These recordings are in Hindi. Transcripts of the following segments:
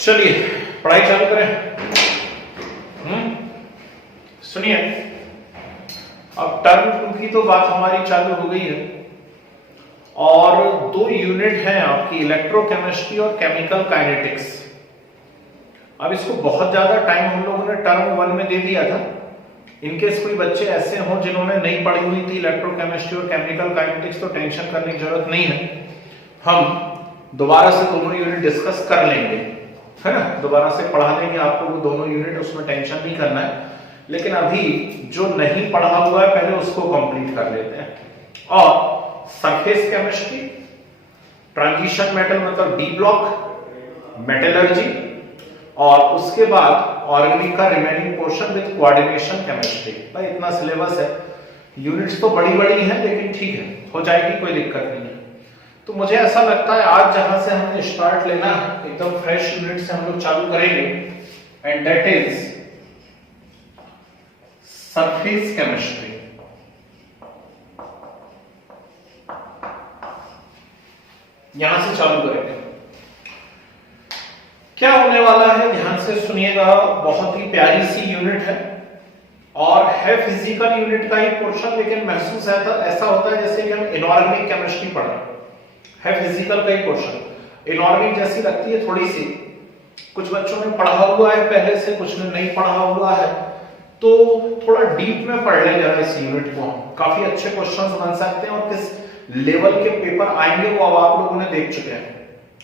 चलिए पढ़ाई चालू करें। सुनिए, अब टर्म 2 की तो बात हमारी चालू हो गई है और 2 यूनिट हैं आपकी, इलेक्ट्रोकेमिस्ट्री और केमिकल काइनेटिक्स। अब इसको बहुत ज्यादा टाइम हम लोगों ने टर्म 1 में दे दिया था। इनकेस कोई बच्चे ऐसे हों जिन्होंने नहीं पढ़ी हुई थी इलेक्ट्रोकेमिस्ट्री और केमिकल काइनेटिक्स, तो टेंशन करने की जरूरत नहीं है। हम दोबारा से दोनों यूनिट डिस्कस कर लेंगे, है ना, दोबारा से पढ़ा देंगे आपको वो दोनों यूनिट, उसमें टेंशन नहीं करना है। लेकिन अभी जो नहीं पढ़ा हुआ है पहले उसको कंप्लीट कर लेते हैं। और सरफेस केमिस्ट्री, ट्रांजिशन मेटल मतलब डी ब्लॉक, मेटलर्जी, और उसके बाद ऑर्गेनिक का remaining portion with coordination chemistry. भाई इतना सिलेबस है, यूनिट्स तो बड़ी बड़ी हैं लेकिन ठीक है, हो जाएगी, कोई दिक्कत नहीं है। तो मुझे ऐसा लगता है आज जहां से हमने स्टार्ट लेना है एकदम फ्रेश यूनिट से हम लोग चालू करेंगे, and that is surface chemistry. यहां से चालू करेंगे। क्या होने वाला है ध्यान से सुनिएगा, बहुत ही प्यारी सी यूनिट है और है फिजिकल यूनिट का ही पोर्शन, लेकिन महसूस ऐसा होता है जैसे कि हम इनऑर्गेनिक केमिस्ट्री पढ़ रहे है फिजिकल का ही पोर्शन। इनऑर्गेनिक जैसी लगती है थोड़ी सी, कुछ बच्चों ने पढ़ा हुआ है पहले से, कुछ ने नहीं पढ़ा हुआ है, तो थोड़ा डीप में पढ़ लें जरा इस यूनिट को। काफी अच्छे क्वेश्चंस बन सकते हैं और किस लेवल के पेपर आएंगे वो अब आप लोगों ने देख चुके हैं।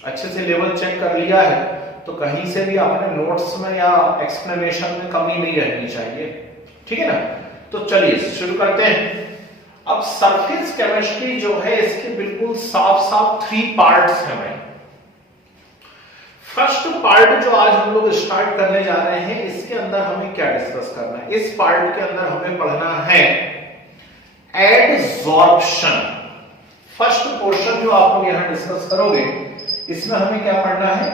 अच्छे से लेवल चेक कर लिया है तो कहीं से भी अपने नोट्स में या एक्सप्लेनेशन में कमी नहीं रहनी चाहिए, ठीक है ना। तो चलिए शुरू करते हैं। अब सरफेस केमिस्ट्री जो है इसके बिल्कुल साफ साफ 3 पार्ट्स हैं भाई। फर्स्ट पार्ट जो आज हम लोग स्टार्ट करने जा रहे हैं, इसके अंदर हमें क्या डिस्कस करना है? इस पार्ट के अंदर हमें पढ़ना है एडसॉर्प्शन। फर्स्ट पोर्शन जो आप लोग यहां डिस्कस करोगे इसमें हमें क्या पढ़ना है?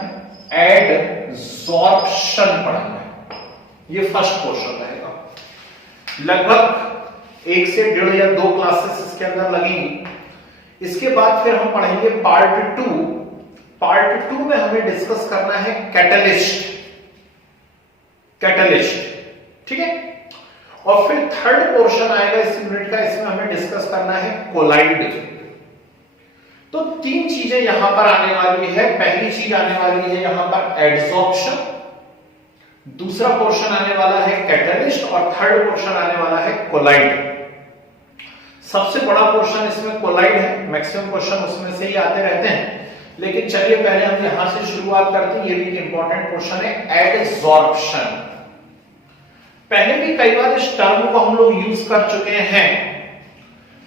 एडसॉर्प्शन पढ़ना है। ये फर्स्ट पोर्शन रहेगा। लगभग 1 से 1.5 या 2 क्लासेस इसके अंदर लगेंगी। इसके बाद फिर हम पढ़ेंगे पार्ट 2। पार्ट 2 में हमें डिस्कस करना है कैटलिस्ट, ठीक है। और फिर थर्ड पोर्शन आएगा इस यूनिट का, इसमें हमें डिस्कस करना है कोलाइड। तो 3 चीजें यहां पर आने वाली है। पहली चीज आने वाली है यहां पर एडसॉर्प्शन, दूसरा पोर्शन आने वाला है कैटलिस्ट और थर्ड पोर्शन आने वाला है कोलाइड। सबसे बड़ा पोर्शन इसमें कोलाइड है, मैक्सिमम क्वेश्चन उसमें से ही आते रहते हैं। लेकिन चलिए पहले हम यहां से शुरुआत करते हैं। ये भी एक इंपॉर्टेंट पोर्शन है एडसॉर्प्शन। पहले भी कई बार इस टर्म को हम लोग यूज कर चुके हैं।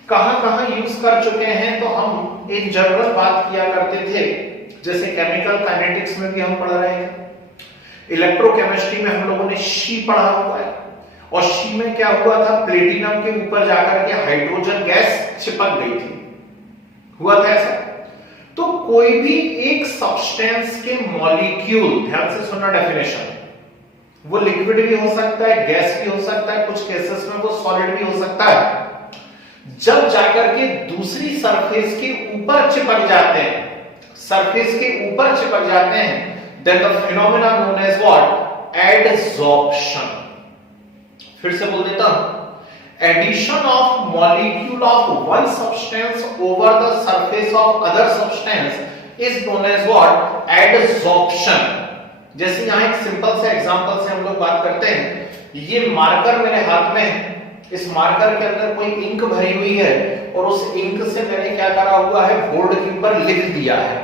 कहां यूज कर चुके हैं? तो हम एक जरूरत बात किया करते थे, जैसे केमिकल काइनेटिक्स में भी हम पढ़ रहे थे, इलेक्ट्रोकेमिस्ट्री में हम लोगों ने शी पढ़ा हुआ है, और शी में क्या हुआ था? प्लेटिनम के ऊपर जाकर के हाइड्रोजन गैस चिपक गई थी, हुआ था ऐसा। तो कोई भी एक सब्सटेंस के मॉलिक्यूल, ध्यान से सुनना डेफिनेशन, वो लिक्विड भी हो सकता है, गैस भी हो सकता है, कुछ केसेस में वो सॉलिड भी हो सकता है। जब जाकर के दूसरी सरफेस के ऊपर चिपक जाते हैं, सरफेस के ऊपर चिपक जाते हैं, then the phenomena known as what? Adsorption। फिर से बोल देता हूं, addition of molecule of one substance over the surface of other substance is known as what? Adsorption। जैसे यहां एक सिंपल से एग्जांपल से हम लोग बात करते हैं। ये मार्कर मेरे हाथ में है, इस मार्कर के अंदर कोई इंक भरी हुई है और उस इंक से मैंने क्या करा हुआ है? बोर्ड के ऊपर लिख दिया है,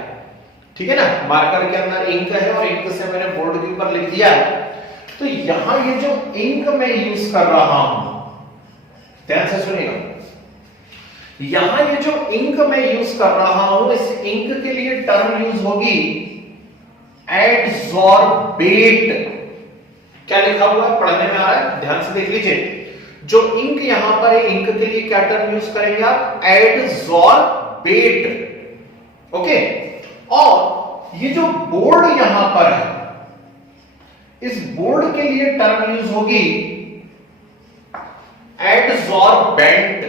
ठीक है ना। मार्कर के अंदर इंक है और इंक से मैंने बोर्ड के ऊपर लिख दिया है। तो यहां ये जो इंक मैं यूज कर रहा हूं, ध्यान से सुनिएगा, यहां ये जो इंक मैं यूज कर रहा हूं, इस इंक के लिए टर्म यूज होगी एडसॉर्बेट। क्या लिखा हुआ है? पढ़ने में आ रहा है, ध्यान से देख लीजिए। जो इंक यहां पर है, इंक के लिए क्या टर्म यूज करेंगे आप? एडसॉर्बेट, ओके। और ये जो बोर्ड यहां पर है, इस बोर्ड के लिए टर्म यूज होगी एडसॉर्बेंट,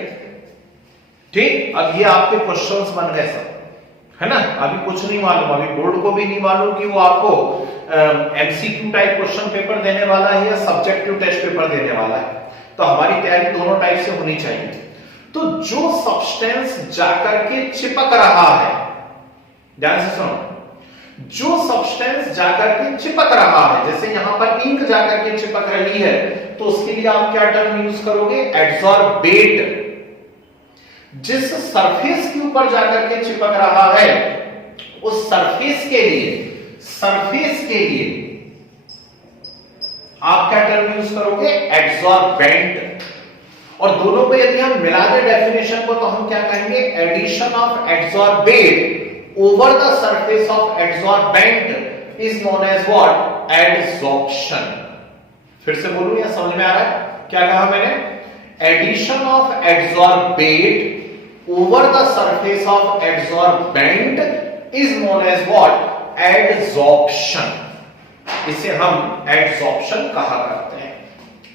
ठीक। अब ये आपके क्वेश्चंस बन गए सब, है ना। अभी कुछ नहीं मालूम, अभी बोर्ड को भी नहीं मालूम कि वो आपको एमसीक्यू टाइप क्वेश्चन पेपर देने वाला है या सब्जेक्टिव टेस्ट पेपर देने वाला है। तो हमारी तैयारी दोनों टाइप से होनी चाहिए। तो जो सब्सटेंस जाकर के चिपक रहा है, ध्यान से सुनो, जो सब्सटेंस जाकर के चिपक रहा है, जैसे यहां पर इंक जाकर के चिपक रही है, तो उसके लिए आप क्या टर्म यूज करोगे? एड्सॉर्बेट। जिस सरफेस के ऊपर जाकर के चिपक रहा है उस सरफेस के लिए आप क्या टर्म यूज करोगे? एड्सॉर्बेंट। और दोनों को यदि हम मिला दे डेफिनेशन को तो हम क्या कहेंगे? Addition of adsorbate over the surface of adsorbent is known as what? Adsorption. फिर से बोलूं या समझ में आ रहा है? क्या कहा मैंने? Addition of adsorbate over the surface of adsorbent is known as what? Adsorption। इसे हम adsorption कहा करते हैं।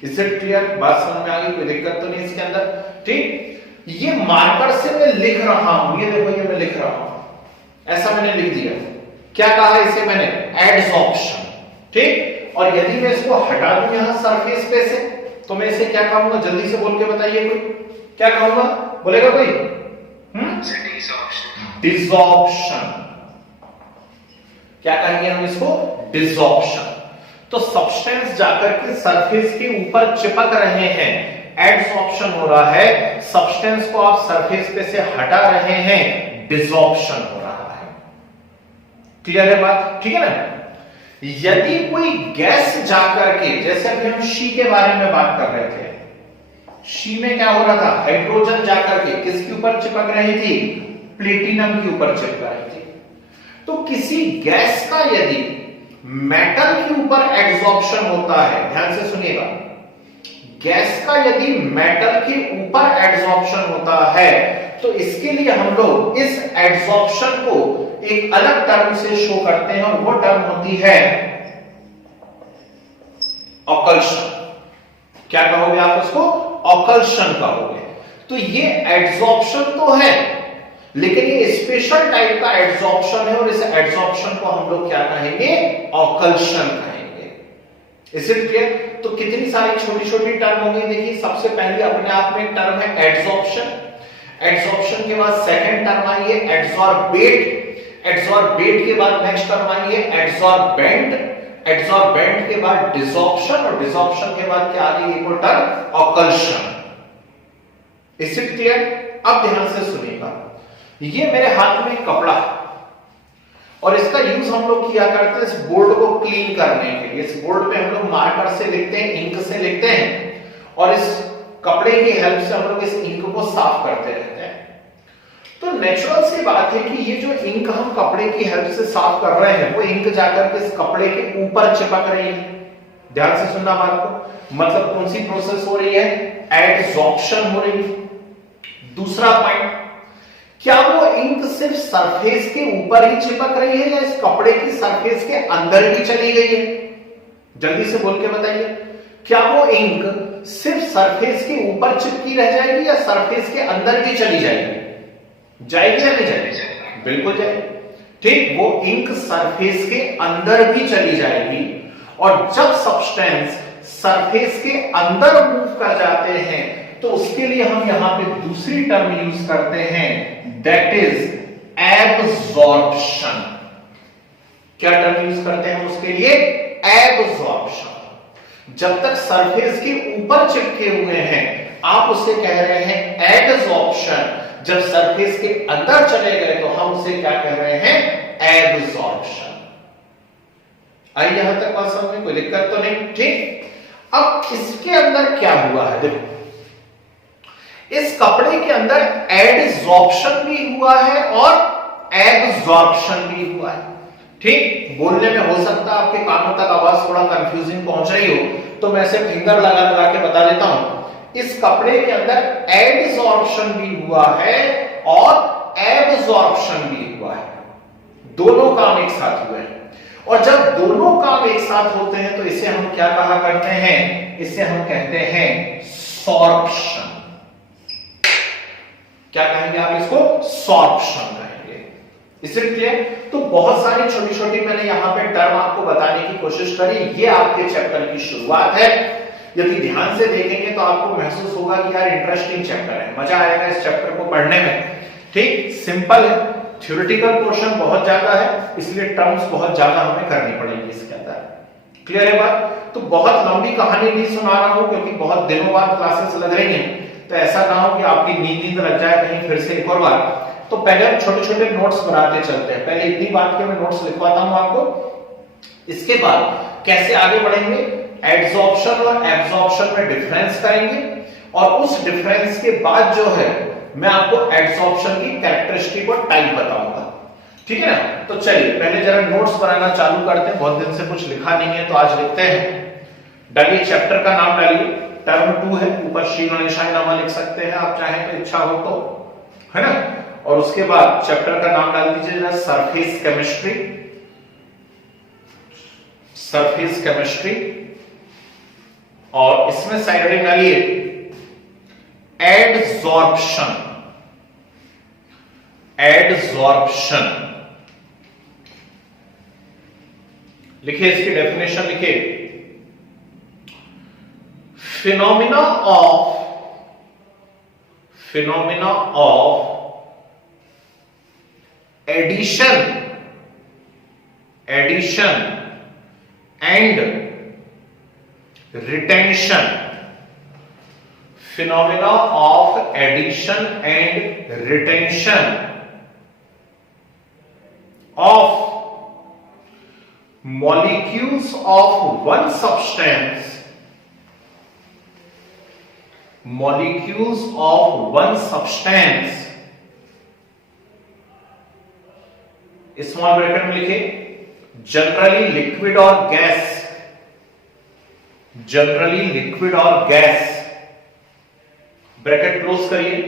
Is it clear? बात समझ में आ गई? कोई दिक्कत तो नहीं इसके अंदर? ठीक, ये मार्कर से मैं लिख रहा हूं, ये देखो, ये मैं लिख रहा हूं, ऐसा मैंने लिख दिया। क्या कहा इसे मैंने? adsorption। ठीक, और यदि मैं इसको हटा दूं यहां सरफेस पे से, तो मैं इसे क्या कहूंगा? जल्दी से बोल के बताइए कोई, क्या कहूंगा? बोलेगा कोई? डिसॉर्प्शन। क्या कहेंगे हम इसको? डिसॉर्प्शन। तो सब्सटेंस जाकर के सरफेस के ऊपर चिपक रहे हैं, एडसॉर्प्शन हो रहा है। सब्सटेंस को आप सरफेस पे से हटा रहे हैं, डिसॉर्प्शन हो रहा है। क्लियर है बात? ठीक है ना। यदि कोई गैस जाकर के, जैसे अभी हम शी के बारे में बात कर रहे थे, शी में क्या हो रहा था? हाइड्रोजन जाकर के किसके ऊपर चिपक रही थी? प्लेटिनम के ऊपर चिपक रही थी। तो किसी गैस का यदि मेटल के ऊपर एड्सॉर्प्शन होता है, ध्यान से सुनिएगा, गैस का यदि मेटल के ऊपर एड्सॉर्प्शन होता है तो इसके लिए हम लोग इस एड्सॉर्प्शन को एक अलग टर्म से शो करते हैं और वो टर्म होती है ऑकल्शन। क्या कहोगे आप उसको? ऑकल्शन कहोगे। तो ये एड्सॉर्प्शन तो है, लेकिन ये स्पेशल टाइप का एड्सॉर्प्शन है और इस एड्सॉर्प्शन को हम लोग क्या कहेंगे? ऑकल्शन कहेंगे। Is it clear? तो कितनी सारी छोटी छोटी टर्म हो गई। देखिए, सबसे पहले अपने आप में एक टर्म है एड्सॉर्प्शन। एड्सॉर्प्शन के बाद सेकंड टर्म आई है एड्सॉर्बेट। एड्सॉर्बेट के बाद नेक्स्ट टर्म आई है एड्सॉर्बेंट। एड्सॉर्बेंट के बाद डिसॉर्प्शन और डिसॉर्प्शन के बाद क्या आ गई? एक और term occlusion. Is it clear? अब ध्यान से सुनिएगा, ये मेरे हाथ में कपड़ा है और इसका यूज हम लोग किया करते हैं इस बोर्ड को क्लीन करने के लिए। इस बोर्ड पे हम लोग मार्कर से लिखते हैं, इंक से लिखते हैं और इस कपड़े की हेल्प से हम लोग इस इंक को साफ करते रहते हैं। तो नेचुरल सी बात है कि ये जो इंक हम कपड़े की हेल्प से साफ कर रहे हैं वो इंक जाकर के इस कपड़े के ऊपर चिपक रही है। ध्यान से सुनना बात को, मतलब कौन सी प्रोसेस हो रही है? एडसॉर्प्शन हो रही है। दूसरा पॉइंट, क्या वो इंक सिर्फ सरफेस के ऊपर ही चिपक रही है या इस कपड़े की सरफेस के अंदर भी चली गई है? जल्दी से बोल के बताइए, क्या वो इंक सिर्फ सरफेस के ऊपर चिपकी रह जाएगी या सरफेस के अंदर भी चली जाएगी? जाएगी या नहीं जाएगी? बिल्कुल जाएगी। ठीक, वो इंक सरफेस के अंदर भी चली जाएगी और जब सब्सटेंस सरफेस के अंदर मूव कर जाते हैं तो उसके लिए हम यहां पे दूसरी टर्म यूज करते हैं, दैट इज एब्सॉर्प्शन। क्या टर्म यूज करते हैं उसके लिए? एब्सॉर्प्शन। जब तक सरफेस के ऊपर चिपके हुए हैं आप उसे कह रहे हैं एडसॉर्प्शन, जब सरफेस के अंदर चले गए तो हम उसे क्या कह रहे हैं? एब्सॉर्प्शन। आई यहां तक बात समझ में? कोई दिक्कत तो नहीं? ठीक, अब इसके अंदर क्या हुआ है? देखो, इस कपड़े के अंदर एडसॉर्प्शन भी हुआ है और एब्सॉर्प्शन भी हुआ है। ठीक, बोलने में हो सकता है आपके कानों तक आवाज थोड़ा कंफ्यूजिंग पहुंच रही हो, तो मैं ऐसे फिंगर लगा लगा के बता देता हूं। इस कपड़े के अंदर एडसॉर्प्शन भी हुआ है और एब्सॉर्प्शन भी हुआ है। दोनों काम एक साथ हुए हैं और जब दोनों काम एक साथ होते हैं तो इसे हम क्या कहा करते हैं? इसे हम कहते हैं सॉर्प्शन। क्या कहेंगे आप इसको? सॉर्प्शन कहेंगे। इसे क्लियर? तो बहुत सारी छोटी छोटी मैंने यहां पे टर्म आपको बताने की कोशिश करी। ये आपके चैप्टर की शुरुआत है। यदि ध्यान से देखेंगे तो आपको महसूस होगा कि यार इंटरेस्टिंग चैप्टर है, मजा आएगा इस चैप्टर को पढ़ने में। ठीक, सिंपल है, थ्योरेटिकल पोर्शन बहुत ज्यादा है, इसलिए टर्म्स बहुत ज्यादा हमें करनी पड़ेगी इसके अंदर। क्लियर है बात? तो बहुत लंबी कहानी नहीं सुना रहा हूं क्योंकि बहुत दिनों बाद क्लासेस लग रही हैं, तो ऐसा ना हो कि आपकी नींद लग जाए कहीं फिर से एक और बार। तो पहले हम छोटे छोटे नोट्स बनाते चलते हैं। पहले इतनी बात के मैं नोट्स लिखवाता हूं आपको। इसके बाद कैसे आगे बढ़ेंगे, एड्सॉर्प्शन और एब्सॉर्प्शन में डिफरेंस करेंगे, और उस डिफरेंस के बाद जो है मैं आपको एड्सॉर्प्शन की कैरेक्टरिस्टिक और टाइप बताऊंगा। ठीक है ना? तो चलिए पहले जरा नोट्स बनाना चालू करते हैं। बहुत दिन से कुछ लिखा नहीं है तो आज लिखते हैं। डालिए, चैप्टर का नाम डालिए, टर्म 2 है, ऊपर श्री गणेशाय नमः लिख सकते हैं आप चाहें तो, इच्छा हो तो, है ना? और उसके बाद चैप्टर का नाम डाल दीजिए सरफेस केमिस्ट्री, सरफेस केमिस्ट्री, और इसमें साइड हेडिंग डालिए एडसॉर्प्शन, एडसॉर्प्शन लिखिए, इसकी डेफिनेशन लिखिए, phenomena of addition and retention, phenomena of addition and retention of molecules of one substance, molecules of one substance, small bracket में लिखे, जनरली लिक्विड और गैस, जनरली लिक्विड और गैस, ब्रैकेट क्लोज करिए,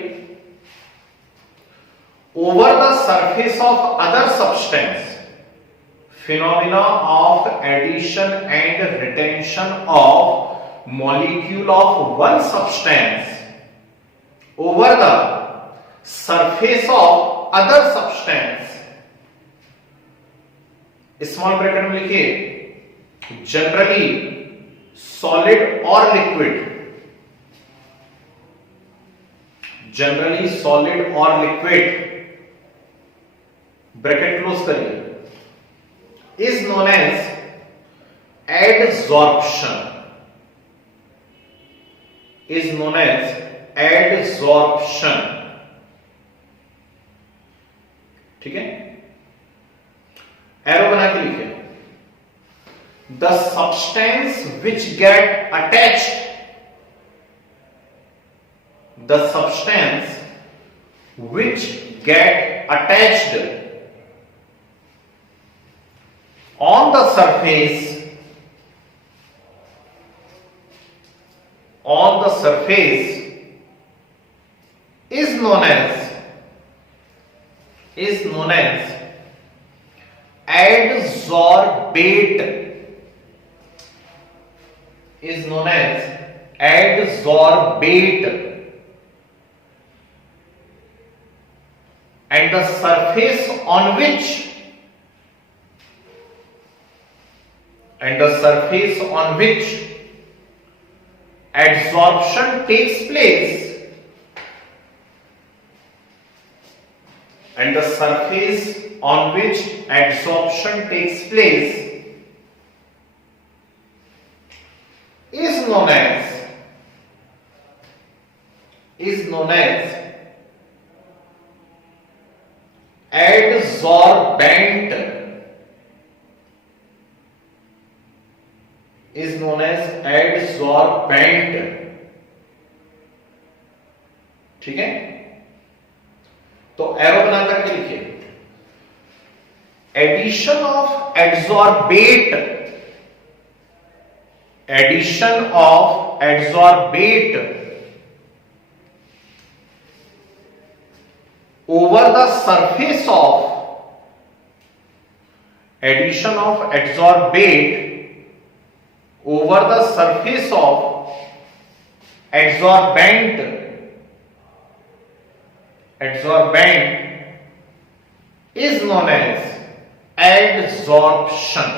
over the surface of other substance, phenomena of addition and retention of molecule of one substance over the surface of other substance, small bracket में लिखिए, जनरली सॉलिड और लिक्विड, जनरली सॉलिड और लिक्विड, ब्रैकेट क्लोज करिए, is known as adsorption, is known as adsorption. ठीक है, एरो बना के लिखे, the substance which get attached, the substance which get attached on the surface, is known as adsorbate, is known as adsorbate, and the surface on which adsorption takes place, and the surface on which adsorption takes place is known as adsorbent, is known as adsorbent। ठीक है, तो एरो बना करके लिखिए, addition of adsorbate, addition of adsorbate over the surface of, addition of adsorbate over the surface of adsorbent is known as adsorption.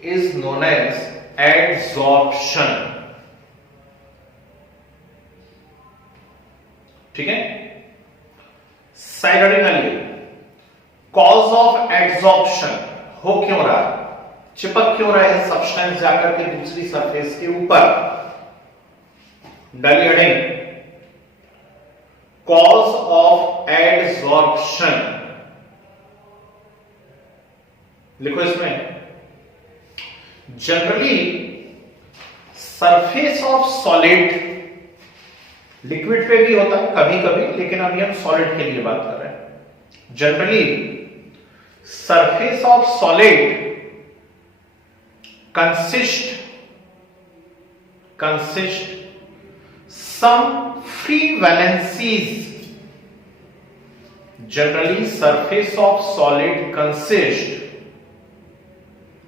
Is known as adsorption. ठीक है. साइरोडिनली कॉज ऑफ एड्सॉर्प्शन हो क्यों रहा है, चिपक क्यों रहा है सब्सटेंस जाकर के दूसरी सरफेस के ऊपर. डली हेडिंग, कॉज ऑफ एड्सॉर्प्शन लिखो इसमें. Generally surface of solid, liquid पे भी होता है कभी कभी, लेकिन अभी हम सॉलिड के लिए बात कर रहे हैं. Generally surface of solid consist some free valencies. Generally surface of solid consist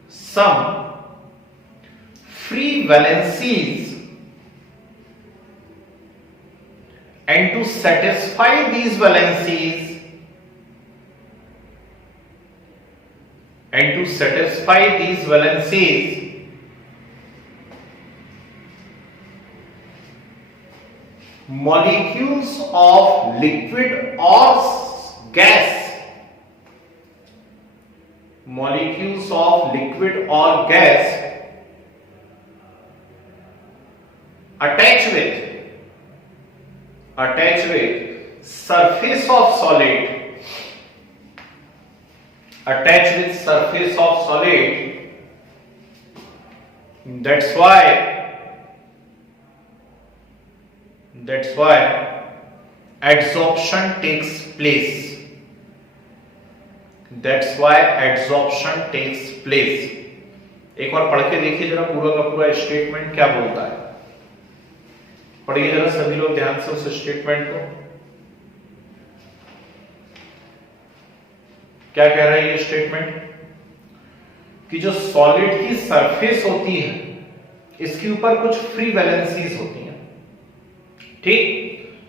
some free valencies, and to satisfy these valencies, molecules of liquid or gas attach with surface of solid, that's why adsorption takes place. एक बार पढ़ के देखिए जरा पूरा का पूरा स्टेटमेंट क्या बोलता है. पढ़िए जरा सभी लोग ध्यान से उस स्टेटमेंट को. क्या कह रहा है ये स्टेटमेंट कि जो सॉलिड की सरफेस होती है इसके ऊपर कुछ फ्री वैलेंसीज होती हैं. ठीक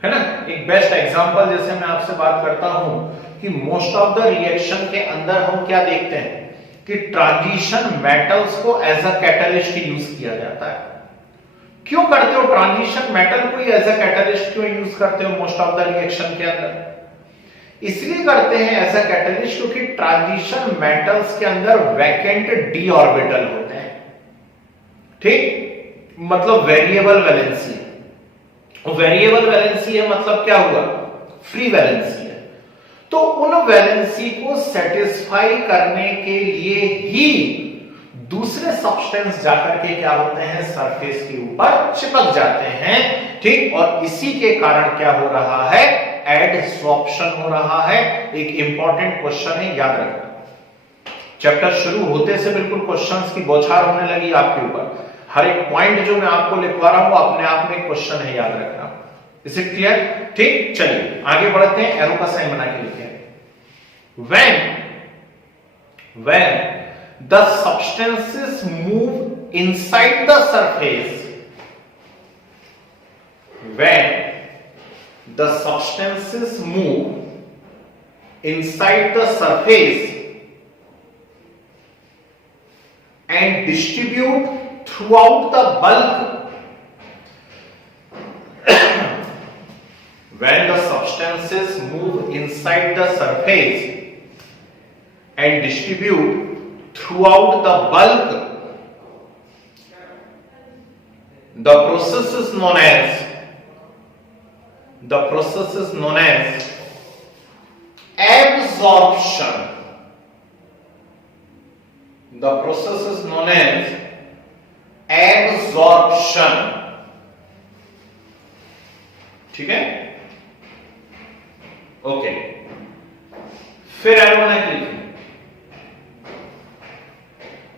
है ना. एक बेस्ट एग्जांपल जैसे मैं आपसे बात करता हूं कि मोस्ट ऑफ द रिएक्शन के अंदर हम क्या देखते हैं कि ट्रांजिशन मेटल्स को एज अ कैटलिस्ट यूज किया जाता है. क्यों करते हो ट्रांजिशन मेटल को एज अ कैटलिस्ट क्यों यूज करते हो मोस्ट ऑफ द रिएक्शन के अंदर? इसलिए करते हैं एज अ कैटलिस्ट क्योंकि ट्रांजिशन मेटल्स के अंदर वैकेंट डी ऑर्बिटल होते हैं. ठीक, मतलब वेरिएबल वैलेंसी. वेरिएबल वैलेंसी है मतलब क्या हुआ, फ्री वैलेंसी है. तो उन वैलेंसी को सेटिस्फाई करने के लिए ही दूसरे सब्सटेंस जाकर के क्या होते हैं, सरफेस के ऊपर चिपक जाते हैं. ठीक, और इसी के कारण क्या हो रहा है, एडसॉर्प्शन हो रहा है. एक इंपॉर्टेंट क्वेश्चन है, याद रखना. चैप्टर शुरू होते से बिल्कुल क्वेश्चंस की बौछार होने लगी आपके ऊपर. हर एक पॉइंट जो मैं आपको लिखवा रहा हूं अपने आप में एक क्वेश्चन है, याद रखना. Is it clear? ठीक, चलिए आगे बढ़ते हैं. एरो का साइन बना के लिखते हैं. when the substances move inside the surface, when the substances move inside the surface and distribute throughout the bulk, when the substances move inside the surface and distribute throughout the bulk, the process is known as absorption. The process is known as absorption. ठीक है, ओके. फिर एरो बना के लिखें.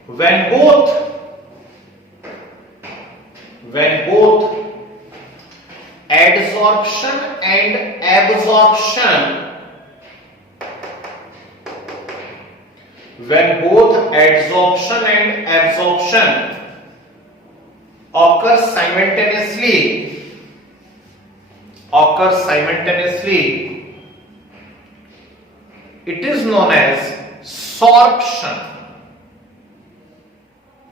when both adsorption and absorption occur simultaneously, it is known as sorption,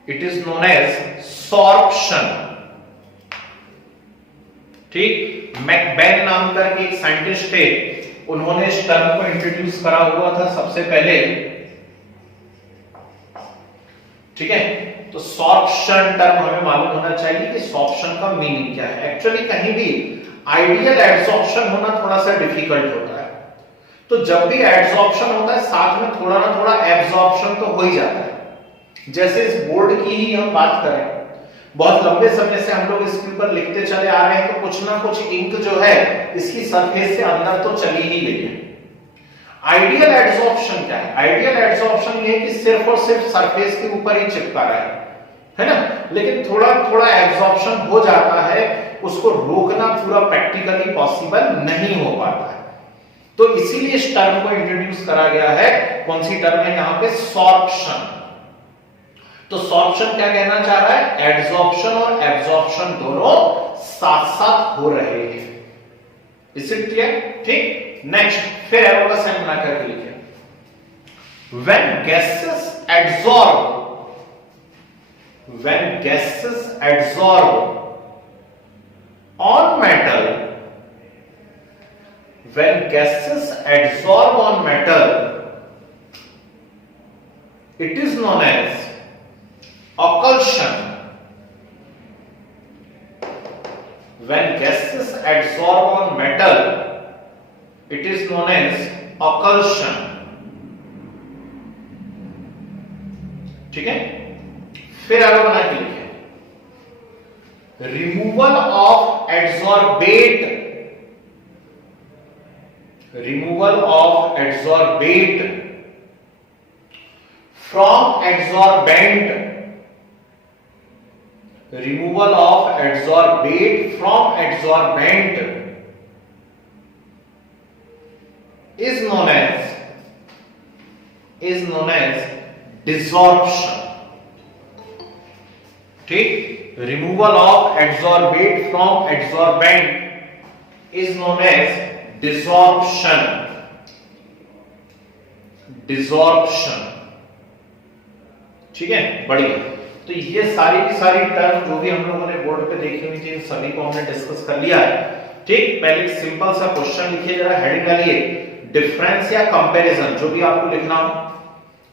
it is known as sorption. ठीक, मैकबेन नाम का एक साइंटिस्ट है, उन्होंने इस टर्म को इंट्रोड्यूस करा हुआ था सबसे पहले। ठीक है, तो सॉर्प्शन टर्म हमें मालूम होना चाहिए कि सॉर्प्शन का मीनिंग क्या है। एक्चुअली कहीं भी आइडियल एड्सॉर्प्शन होना थोड़ा सा डिफिकल्ट होता है, तो जब भी एड्सॉर्प्शन होता है साथ में थोड़ा ना थोड़ा एब्सॉर्प्शन तो हो ही जाता है। जैसे इस बोर्ड की ही हम बात करें, बहुत लंबे समय से हम लोग इसके ऊपर लिखते चले आ रहे हैं, तो कुछ ना कुछ इंक जो है इसकी सरफेस से अंदर तो चली ही गई है। आइडियल एड्सॉर्प्शन क्या है? आइडियल एड्सॉर्प्शन ये है कि सिर्फ और सिर्फ सरफेस के ऊपर ही चिपका रहा है ना, लेकिन थोड़ा थोड़ा एब्सॉर्प्शन हो जाता है, उसको रोकना पूरा प्रैक्टिकली पॉसिबल नहीं हो पाता है। तो इसीलिए इस टर्म को इंट्रोड्यूस करा गया है। कौन सी टर्म है यहां पे? सॉर्प्शन। तो सॉर्प्शन क्या कहना चाह रहा है? एड्सॉर्प्शन और एब्सॉर्प्शन दोनों साथ साथ हो रहे हैं। Is it clear? ठीक, नेक्स्ट फिर एरो का साइन बना करके लिखे। When gases adsorb, when gases adsorb on metal, when gases adsorb on metal, it is known as occlusion. When gases adsorb on metal, it is known as occlusion. ठीक है, फिर आगे बना के लिखे, removal of adsorbate, removal of adsorbate from adsorbent, removal of adsorbate from adsorbent is known as desorption. ठीक, removal of adsorbate from adsorbent is known as desorption, desorption. ठीक है, बढ़िया। तो ये सारी की सारी टर्म जो भी हम लोगों ने बोर्ड पे देखी हुई थी, सभी को हमने डिस्कस कर लिया है। ठीक, पहले एक सिंपल सा क्वेश्चन लिखिए जरा, हेडिंग डालिए डिफरेंस या कंपैरिजन, जो भी आपको लिखना हो,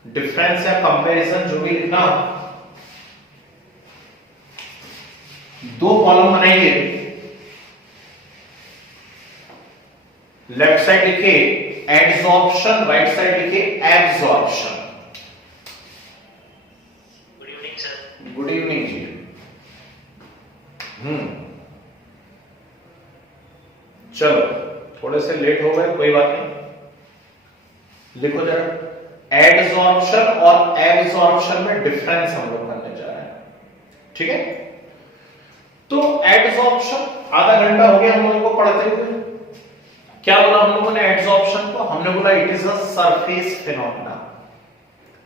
डिफरेंस या कंपैरिजन जो भी लिखना हो, दो कॉलम बनाइए। लेफ्ट साइड लिखिए एड्सॉर्प्शन, राइट साइड लिखिए absorption. Good evening sir. Good evening जी। चलो थोड़े से लेट हो गए, कोई बात नहीं, लिखो जरा। एडसॉर्प्शन और एब्सॉर्प्शन में डिफरेंस हम लोग करने जा रहे हैं। ठीक है, तो एडसॉर्प्शन आधा घंटा हो गया हम लोगों को पढ़ते हुए। क्या बोला हम लोगों ने एडसॉर्प्शन को? हमने बोला it is a surface phenomena.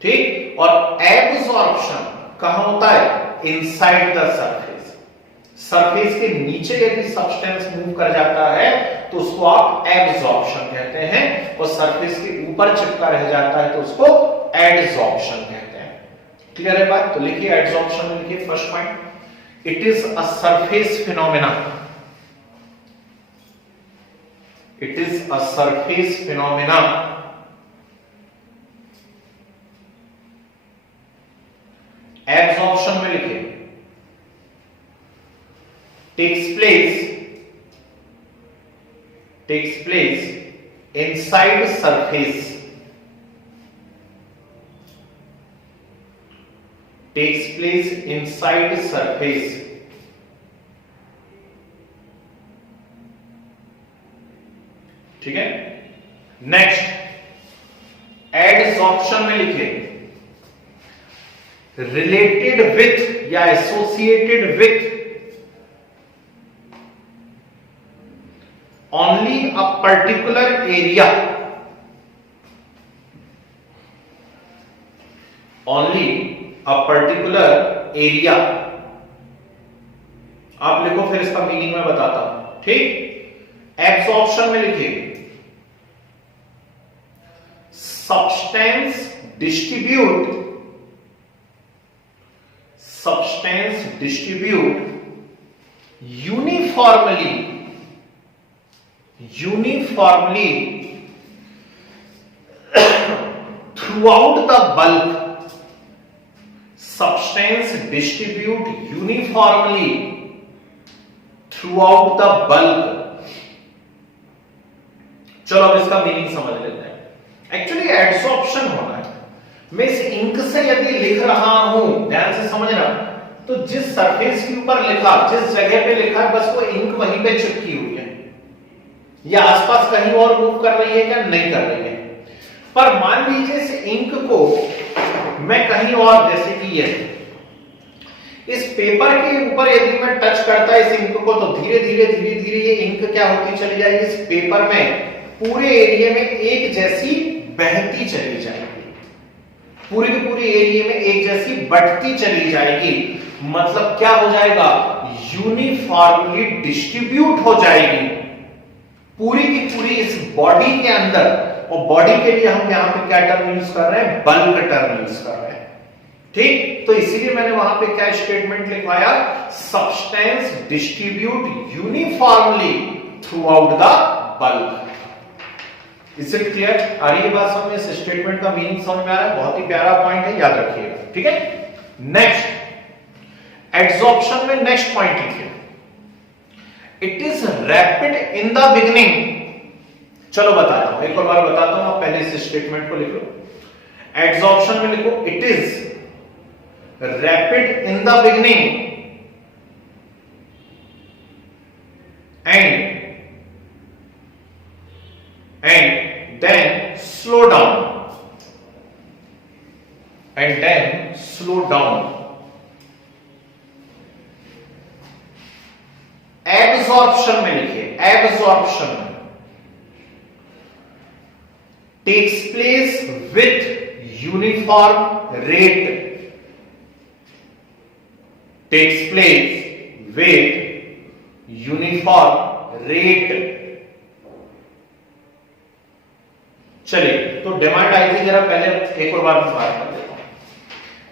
ठीक, और एब्सॉर्प्शन कहां होता है? Inside the surface. सरफेस के नीचे यदि सब्सटेंस मूव कर जाता है तो उसको आप एब्सॉर्प्शन कहते हैं, और सरफेस के ऊपर चिपका रह जाता है तो उसको एडसॉर्प्शन कहते हैं। क्लियर है बात? तो लिखिए एडसॉर्प्शन में लिखिए first point, it is a surface phenomena, it is a surface phenomena absorption में लिखिए takes place inside surface, takes place inside surface। ठीक है, नेक्स्ट एडसॉर्प्शन में लिखे रिलेटेड विथ या associated with only a particular area, only a particular area. आप लिखो, फिर इसका मीनिंग मैं बताता हूं। ठीक, एब्सॉर्प्शन में लिखिए substance distribute uniformly throughout the bulk. Substance distribute uniformly throughout the bulk. चलो अब इसका मीनिंग समझ लेते हैं. एक्चुअली एडसॉर्प्शन होना है. मैं इस इंक से यदि लिख रहा हूं, ध्यान से समझना, तो जिस सरफेस के ऊपर लिखा, जिस जगह पे लिखा है, बस वो इंक वहीं पे चिपकी हुई है, या आसपास कहीं और मूव कर रही है क्या? नहीं कर रही है. पर मान लीजिए इस इंक को मैं कहीं और, जैसे कि ये इस पेपर के ऊपर यदि मैं टच करता इस इंक को, तो धीरे धीरे ये इंक क्या होती चली जाएगी, इस पेपर में पूरे एरिया में एक जैसी बहती चली जाएगी, पूरी की पूरी एरिया में एक जैसी बढ़ती चली जाएगी. मतलब क्या हो जाएगा? यूनिफॉर्मली डिस्ट्रीब्यूट हो जाएगी पूरी की पूरी इस बॉडी के अंदर. और बॉडी के लिए हम यहां पे क्या टर्म यूज कर रहे हैं? बल्क टर्म यूज कर रहे हैं. ठीक, तो इसीलिए मैंने वहां पे क्या स्टेटमेंट लिखवाया? Substance distribute uniformly throughout the bulk. Is it clear? आ रही है बात समझ में? इस स्टेटमेंट का मीनिंग समझ में आ रहा है? बहुत ही प्यारा पॉइंट है, याद रखिएगा. ठीक है. नेक्स्ट, एड्सॉर्प्शन में नेक्स्ट पॉइंट लिखिए. It is rapid in the beginning. चलो बताता हूं, एक और बार बताता हूं, आप पहले इस स्टेटमेंट को लिख लो. एड्सॉर्प्शन में लिखो, it is rapid in the beginning and then slow down. Absorption में लिखिए, absorption takes place with uniform rate. Takes place with uniform rate. चलिए, तो डिमांड आई थी, जरा पहले एक और बार बात कर लेता हूं.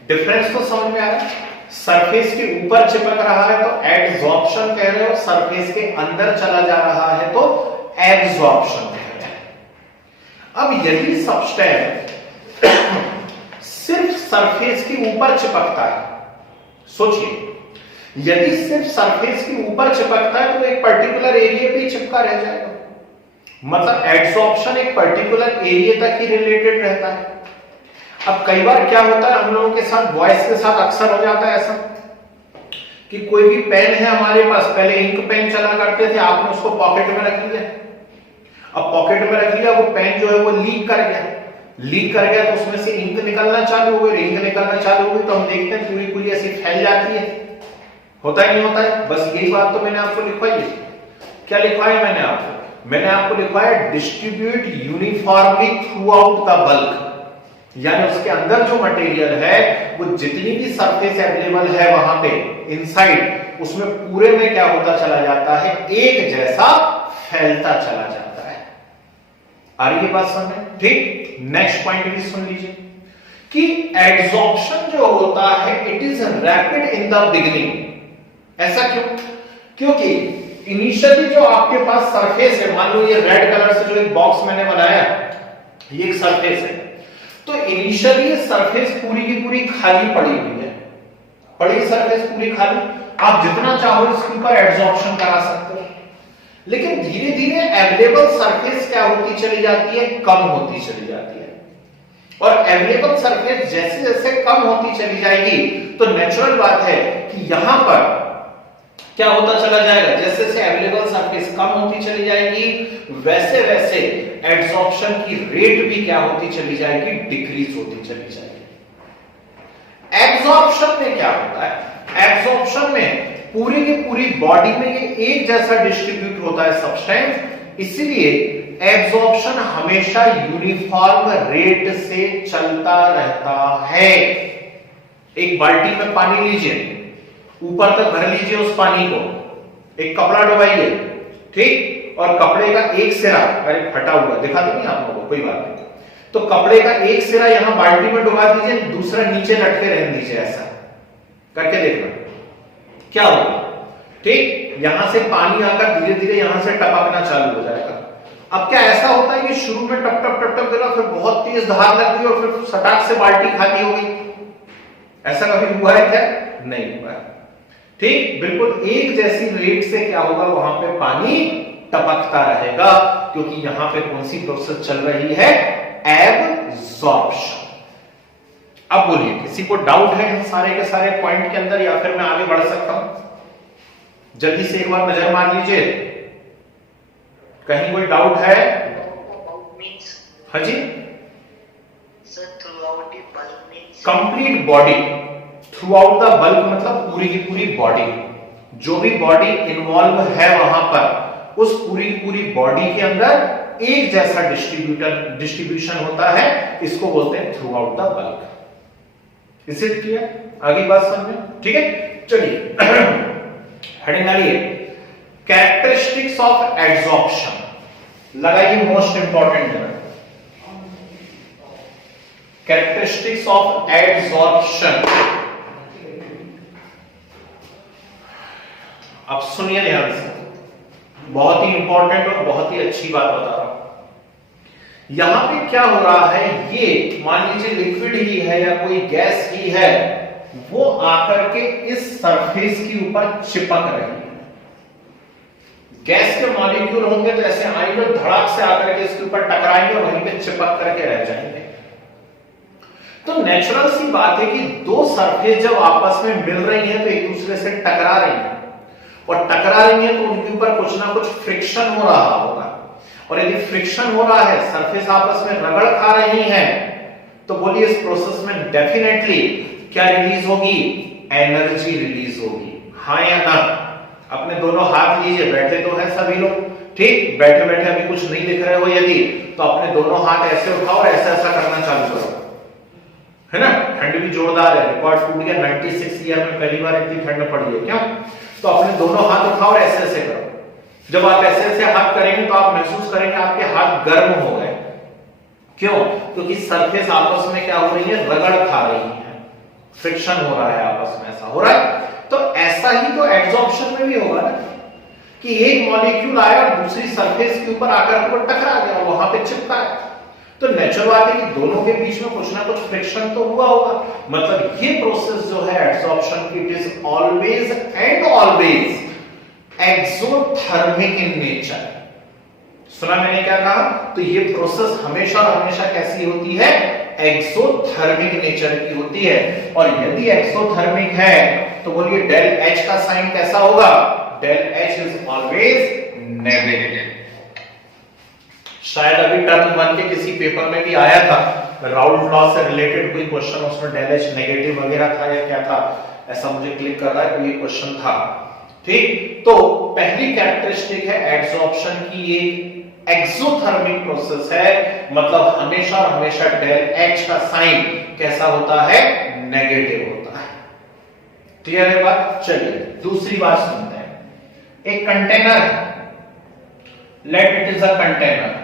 डिफरेंस तो समझ में आ रहा है? सरफेस के ऊपर चिपक रहा है तो एडसॉर्प्शन कह रहे हो, सरफेस के अंदर चला जा रहा है तो एब्सॉर्प्शन कह रहे हैं. अब यदि सब्सटेंस सिर्फ सरफेस के ऊपर चिपकता है, सोचिए, यदि सिर्फ सरफेस के ऊपर चिपकता है तो एक पर्टिकुलर एरिया पे चिपका रह जाएगा. मतलब एडसॉर्प्शन एक पर्टिकुलर एरिया तक ही रिलेटेड रहता है. अब कई बार क्या होता है, हम लोगों के साथ, बॉयज के साथ अक्सर हो जाता है ऐसा कि कोई भी पेन है हमारे पास, पहले इंक पेन चला करते थे, आपने उसको पॉकेट में रख लिया. अब पॉकेट में रख लिया, वो पेन जो है वो लीक कर गया तो उसमें से इंक निकलना चालू हो गई. इंक निकलना चालू हो गई तो हम देखते हैं पूरी पूरी ऐसी फैल जाती है. होता ही नहीं होता है? बस यही बात तो मैंने आपको लिखवाई है. क्या लिखवाया मैंने आपको लिखवाया distribute uniformly throughout the bulk. यानी उसके अंदर जो मटेरियल है, वो जितनी भी सरफेस अवेलेबल है वहां पे इनसाइड, उसमें पूरे में क्या होता चला जाता है? एक जैसा फैलता चला जाता है. आ रही है बात समझ में? ठीक. नेक्स्ट पॉइंट भी सुन लीजिए कि एडसॉर्प्शन जो होता है, it is rapid in the beginning. ऐसा क्यों? क्योंकि इनिशियली जो आपके पास सरफेस है, मान लो ये रेड कलर से जो एक बॉक्स मैंने बनाया, ये एक सरफेस है, तो इनिशियली ये सरफेस पूरी की पूरी खाली पड़ी हुई है. पड़ी सरफेस पूरी खाली, आप जितना चाहो इसके ऊपर एडसॉर्प्शन करा सकते हो. लेकिन धीरे धीरे अवेलेबल सरफेस क्या होती चली जाती है? कम होती चली जाती है. और अवेलेबल सरफेस जैसे जैसे कम होती चली जाएगी तो नेचुरल बात है कि यहां पर क्या होता चला जाएगा? जैसे जैसे अवेलेबल सरफेस कम होती चली जाएगी, वैसे वैसे एडसॉर्प्शन की रेट भी क्या होती चली जाएगी? डिक्रीज होती चली जाएगी. एब्सॉर्प्शन में क्या होता है? एब्सॉर्प्शन में पूरी की पूरी बॉडी में ये एक जैसा डिस्ट्रीब्यूट होता है सब्सटेंस, इसलिए एब्सॉर्प्शन हमेशा यूनिफॉर्म रेट से चलता रहता है. एक बाल्टी में पानी लीजिए, ऊपर तक भर लीजिए उस पानी को, एक कपड़ा डुबाइए, ठीक, और कपड़े का एक सिरा, अरे फटा हुआ दिखा तो नहीं आप लोगों को, कोई बात नहीं, तो कपड़े का एक सिरा यहां बाल्टी में डुबा दीजिए, दूसरा नीचे लटके रहने दीजिए, ऐसा करके देखना क्या होगा। ठीक, यहां से पानी आकर धीरे धीरे यहां से टपकना चालू हो जाएगा। अब क्या ऐसा होता है कि शुरू में टप टप टप टप गिरा, फिर बहुत तेज धार लग गई और फिर सटाक से बाल्टी खाली हो गई? ऐसा कभी हुआ है क्या? नहीं हुआ है। ठीक, बिल्कुल एक जैसी रेट से क्या होगा, वहां पे पानी टपकता रहेगा, क्योंकि यहां पे कौन सी प्रोसेस चल रही है? एब्जॉर्प्शन। अब बोलिए, किसी को डाउट है इन सारे के सारे पॉइंट के अंदर, या फिर मैं आगे बढ़ सकता हूं? जल्दी से एक बार नजर मार लीजिए, कहीं कोई डाउट है? हाँ जी, complete body, throughout the bulk मतलब पूरी की पूरी बॉडी, जो भी बॉडी इन्वॉल्व है वहां पर, उस पूरी की पूरी बॉडी के अंदर एक जैसा डिस्ट्रीब्यूशन होता है, इसको बोलते हैं थ्रू आउट द बल्क। इसे क्लियर? आगे बात समझे? ठीक है, चलिए हेडिंग डालिए, कैरेक्टरिस्टिक्स ऑफ एब्जॉर्प्शन लगाइए, मोस्ट इंपॉर्टेंट है। कैरेक्टरिस्टिक्स ऑफ एब्जॉर्प्शन, अब सुनिए ध्यान से, बहुत ही इंपॉर्टेंट और बहुत ही अच्छी बात बता रहा हूं। यहां पे क्या हो रहा है, ये मान लीजिए लिक्विड ही है या कोई गैस ही है, वो आकर के इस सरफेस के ऊपर चिपक रही है। गैस के मॉलिक्यूल होंगे तो ऐसे आएंगे, धड़ाक से आकर के इसके ऊपर टकराएंगे और वहीं पे चिपक करके रह जाएंगे। तो नेचुरल सी बात है कि दो सरफेस जब आपस में मिल रही हैं तो एक दूसरे से टकरा रही हैं, और टकरा रही हैं तो उनके ऊपर कुछ ना कुछ फ्रिक्शन हो रहा होगा, और यदि फ्रिक्शन हो रहा है, सरफेस आपस में रगड़ खा रही हैं, तो बोलिए इस प्रोसेस में डेफिनेटली क्या रिलीज होगी? एनर्जी रिलीज होगी, हाँ या ना? अपने दोनों हाथ लीजिए, बैठे तो हैं सभी लोग, ठीक, बैठे बैठे अभी कुछ नहीं दिख रहे हो यदि, तो अपने दोनों हाथ ऐसे उठाओ और ऐसा ऐसा करना चालू करो, है ना? ठंड भी जोरदार है, रिकॉर्ड टूट गया, 96 ईयर में पहली बार इतनी ठंड पड़ी है, क्यों? तो अपने दोनों हाथ उठाओ और ऐसे ऐसे करो। जब आप ऐसे ऐसे हाथ करेंगे तो आप महसूस करेंगे आपके हाथ गर्म हो गए, क्यों? क्योंकि सरफेस आपस में क्या हो रही है? रगड़ खा रही है, फ्रिक्शन हो रहा है आपस में, ऐसा हो रहा है। तो ऐसा ही तो एब्जॉर्प्शन में भी होगा ना, कि एक मॉलिक्यूल आया और दूसरी सरफेस के ऊपर आकर के टकरा गया, वहां पे चिपका है, तो नेचुरल बात है कि दोनों के बीच में कुछ ना कुछ फ्रिक्शन तो हुआ होगा। मतलब ये प्रोसेस जो है एब्जॉर्प्शन की, it is always and always exothermic in nature. सुना मैंने क्या कहा? तो ये प्रोसेस हमेशा और हमेशा कैसी होती है? एक्सोथर्मिक नेचर की होती है। और यदि एक्सोथर्मिक है तो बोलिए डेल एच का साइन कैसा होगा? Del H is always negative. शायद अभी टर्म 1 के किसी पेपर में भी आया था, राउल्ट लॉ से रिलेटेड कोई क्वेश्चन, उसमें डेल एच नेगेटिव वगैरह था या क्या था, ऐसा मुझे क्लिक कर रहा है, कोई क्वेश्चन था। ठीक, तो पहली कैरेक्टरिस्टिक है एब्जॉर्प्शन की, एक एक्सोथर्मिक प्रोसेस है, मतलब हमेशा और हमेशा डेल एच का साइन कैसा होता है? नेगेटिव होता है। क्लियर है बात? चलिए दूसरी बात सुनते हैं। एक container, let it is a container,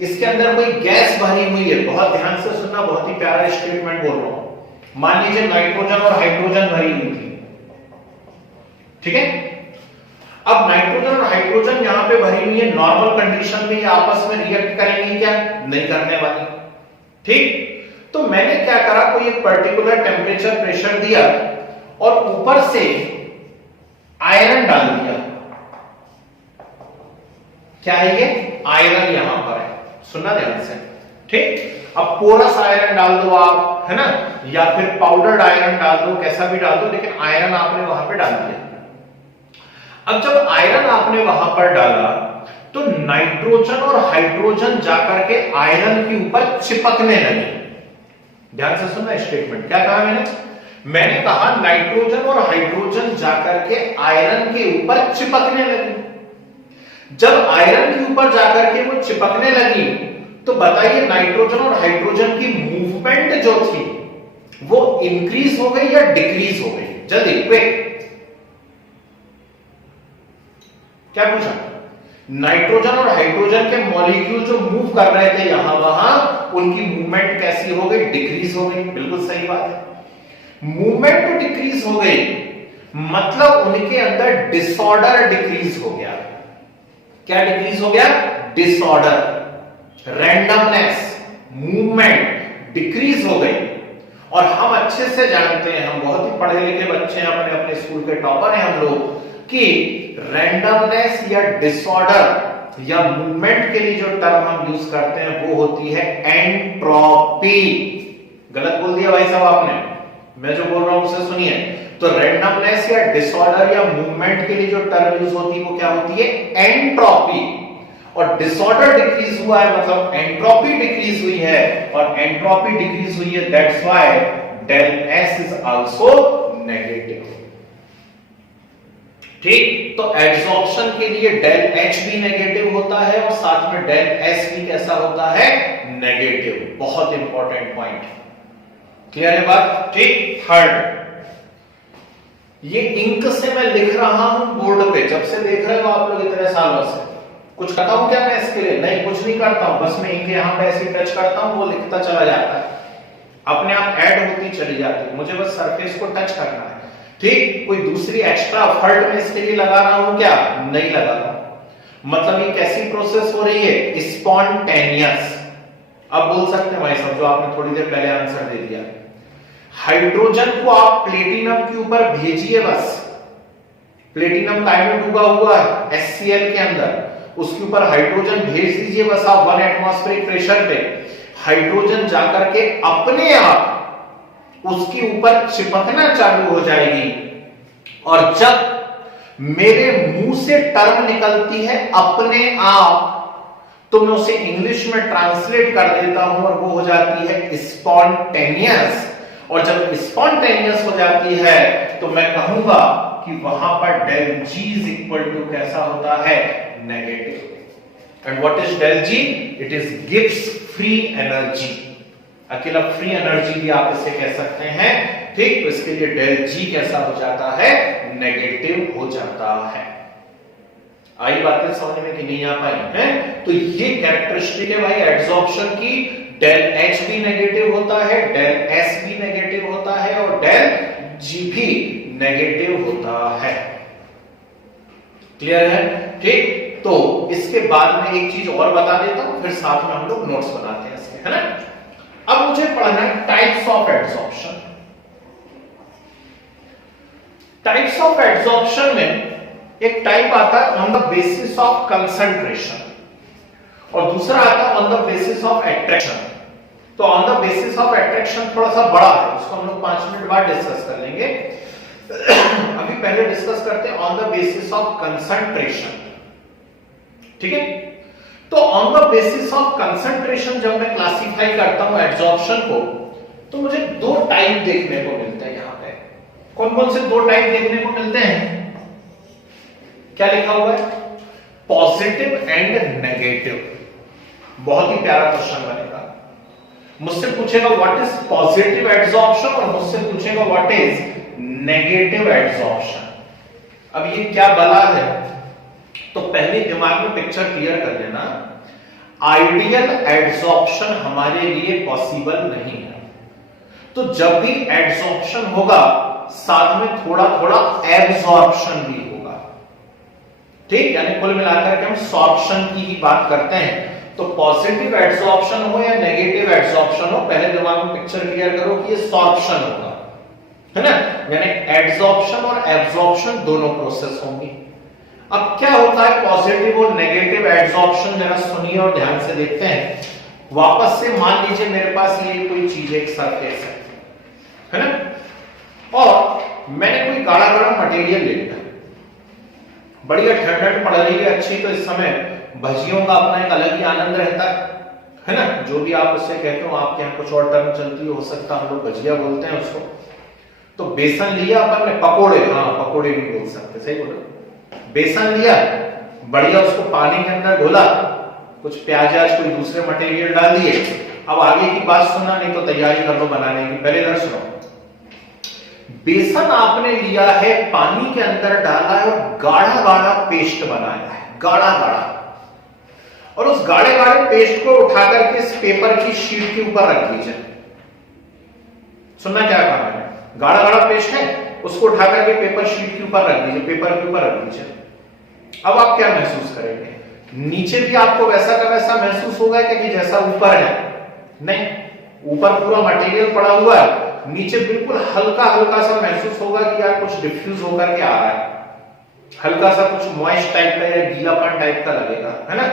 इसके अंदर कोई गैस भरी हुई है, बहुत ध्यान से सुनना, बहुत ही प्यारा स्टेटमेंट बोल रहा हूं। मान लीजिए नाइट्रोजन और हाइड्रोजन भरी हुई थी, ठीक है? अब नाइट्रोजन और हाइड्रोजन यहां पे भरी हुई है, नॉर्मल कंडीशन में ये आपस में रिएक्ट करेंगी क्या? नहीं करने वाली, ठीक? तो मैंने क्या करा, कोई एक पर्टिकुलर टेम्परेचर प्रेशर दिया और ऊपर से आयरन डाल दिया। क्या है ये? आयरन यहां पर है, सुनना ध्यान से, ठीक? अब पोरस आयरन डाल दो आप, है ना, या फिर पाउडर्ड आयरन डाल दो, कैसा भी डाल दो, लेकिन आयरन आपने वहां पे डाल दिया। अब जब आयरन आपने वहां पर डाला तो नाइट्रोजन और हाइड्रोजन जाकर के आयरन के ऊपर चिपकने लगे। ध्यान से सुनना स्टेटमेंट, क्या कहा मैंने? मैंने कहा नाइट्रोजन और हाइड्रोजन जाकर के आयरन के ऊपर चिपकने लगी। जब आयरन के ऊपर जाकर के वो चिपकने लगी तो बताइए नाइट्रोजन और हाइड्रोजन की मूवमेंट जो थी वो इंक्रीज हो गई या डिक्रीज हो गई? जल्दी क्विक, क्या पूछा? नाइट्रोजन और हाइड्रोजन के मॉलिक्यूल जो मूव कर रहे थे यहां वहां, उनकी मूवमेंट कैसी हो गई? डिक्रीज हो गई। बिल्कुल सही बात है। मूवमेंट तो डिक्रीज हो गई, मतलब उनके अंदर डिसऑर्डर डिक्रीज हो गया। क्या डिक्रीज हो गया? डिसऑर्डर, रैंडमनेस, मूवमेंट डिक्रीज हो गई। और हम अच्छे से जानते हैं, हम बहुत ही पढ़े लिखे बच्चे हैं, अपने अपने स्कूल के टॉपर हैं हम लोग, कि रैंडमनेस या डिसऑर्डर या मूवमेंट के लिए जो टर्म हम यूज करते हैं वो होती है एंट्रोपी। गलत बोल दिया भाई साहब आपने, मैं जो बोल रहा हूं उसे सुनिए। तो रैंडमनेस या डिसऑर्डर या मूवमेंट के लिए जो टर्म यूज होती है वो क्या होती है? एंट्रोपी। और डिसऑर्डर डिक्रीज हुआ है मतलब एंट्रोपी डिक्रीज हुई है, और एंट्रोपी डिक्रीज हुई है, that's why del S is also negative. ठीक, तो एड्सॉर्प्शन के लिए डेल एच भी नेगेटिव होता है और साथ में डेल एस भी कैसा होता है? नेगेटिव। बहुत इंपॉर्टेंट पॉइंट। क्लियर है बात? ठीक। थर्ड, ये इंक से मैं लिख रहा हूं बोर्ड पे, जब से देख रहे हो आप लोग इतने सालों से। कुछ करता हूं क्या मैं इसके लिए? नहीं, कुछ नहीं करता हूं, बस मैं इंक यहां पे ऐसे टच करता हूं, वो लिखता चला जाता है, अपने आप ऐड होती चली जाती है। मुझे बस सरफेस को टच करना है। ठीक, कोई दूसरी एक्स्ट्रा एफर्ट में इसके लिए लगा रहा हूं क्या? नहीं लगा रहा। मतलब ये कैसी प्रोसेस हो रही है? स्पॉन्टेनियस। अब बोल सकते हैं भाई साहब जो आपने थोड़ी देर पहले आंसर दे दिया, हाइड्रोजन को आप प्लेटिनम के ऊपर भेजिए, बस प्लेटिनम काइमेट उगा हुआ है HCl के अंदर, उसके ऊपर हाइड्रोजन भेज दीजिए बस आप 1 एटमॉस्फेरिक प्रेशर पे, हाइड्रोजन जाकर के अपने आप उसके ऊपर चिपकना चालू हो जाएगी। और जब मेरे मुंह से टर्म निकलती है अपने आप, तो मैं उसे इंग्लिश में ट्रांसलेट कर देता हूं और वो हो जाती है स्पॉन्टेनियस। और जब स्पॉन्टेनियस हो जाती है तो मैं कहूंगा कि वहां पर del G is equal to कैसा होता है? Negative. And what is del G? It is gives free energy. अकेला फ्री एनर्जी भी आप इसे कह सकते हैं। ठीक, तो इसके लिए डेल जी कैसा हो जाता है? नेगेटिव हो जाता है। आई बातें समझ में कि नहीं आ पाई है? तो ये कैरेक्टरिस्टिक है भाई एड्सॉर्प्शन की। डेल एच भी नेगेटिव होता है, डेल एस भी नेगेटिव होता है और डेल जी भी नेगेटिव होता है। क्लियर है? ठीक, तो इसके बाद में एक चीज और बता देता हूं, फिर साथ में हम लोग नोट्स बनाते हैं इसके, है ना? अब मुझे पढ़ना है types of adsorption. Types of adsorption में एक टाइप आता है on the basis of concentration और दूसरा आता है on the basis of attraction. तो on the basis of attraction थोड़ा सा बड़ा है, उसको हम लोग 5 मिनट बाद डिस्कस कर लेंगे। अभी पहले डिस्कस करते हैं on the basis of concentration. ठीक है, तो on the basis of concentration जब मैं क्लासिफाई करता हूं एड्सॉर्प्शन को, तो मुझे 2 टाइप देखने को मिलते हैं। यहां पे कौन कौन से 2 टाइप देखने को मिलते हैं? क्या लिखा हुआ है? Positive and negative. बहुत ही प्यारा क्वेश्चन बनेगा। मुझसे पूछेगा व्हाट इज पॉजिटिव एड्सॉर्प्शन और मुझसे पूछेगा व्हाट इज नेगेटिव एड्सॉर्प्शन। अब ये क्या बला है, तो पहले दिमाग में पिक्चर क्लियर कर लेना। आइडियल एड्सॉर्प्शन हमारे लिए पॉसिबल नहीं है, तो जब भी एड्सॉर्प्शन होगा साथ में थोड़ा थोड़ा एब्सॉर्प्शन भी होगा। ठीक, यानी कुल मिलाकर के हम सॉर्प्शन की ही बात करते हैं। तो पॉजिटिव एड्सॉर्प्शन हो या नेगेटिव एड्सॉर्प्शन हो, पहले दिमाग में पिक्चर क्लियर करो कि ये सॉर्प्शन होगा, है ना? यानी एड्सॉर्प्शन और एब्सॉर्प्शन दोनों प्रोसेस होंगी। अब क्या होता है पॉजिटिव और नेगेटिव एड्सॉर्प्शन, जरा सुनिए और ध्यान से देखते हैं। वापस से मान लीजिए मेरे पास ये कोई चीज एक सरफेस है ना, और मैंने कोई गाढ़ा गाढ़ा मटेरियल ले लिया, बढ़िया ठंड पड़ रही है अच्छी, तो इस समय भजियों का अपना एक अलग ही आनंद रहता है ना? जो भी आप उससे कहते हो, आपके यहाँ कुछ और टर्म चलती हो सकता है, हम लोग भजिया बोलते हैं उसको। तो बेसन लिया अपन ने, पकोड़े, हाँ पकोड़े भी बोल सकते, सही बोला। बेसन लिया, बढ़िया उसको पानी के अंदर घोला, कुछ प्याज कोई दूसरे मटेरियल डाल दिए। अब आगे की बात सुनना, नहीं तो तैयारी कर लो बनाने की। पहले इधर सुनो, बेसन आपने लिया है, पानी के अंदर डाला है और गाढ़ा गाढ़ा पेस्ट बनाया है, गाढ़ा गाढ़ा। और उस गाढ़े गाढ़े पेस्ट को उठा करके इस पेपर की शीट के ऊपर रख दीजिए। सुनना क्या कहा है, गाढ़ा गाढ़ा पेस्ट है, उसको उठा करके पेपर शीट के ऊपर रख दीजिए, पेपर के ऊपर रख दीजिए। अब आप क्या महसूस करेंगे, नीचे भी आपको वैसा का वैसा महसूस होगा कि जैसा ऊपर है? नहीं, ऊपर पूरा मटेरियल पड़ा हुआ है, नीचे बिल्कुल हल्का हल्का सा महसूस होगा कि यार कुछ डिफ्यूज होकर के आ रहा है, हल्का सा कुछ मॉइस्ट टाइप का या गीलापन टाइप का लगेगा, है ना।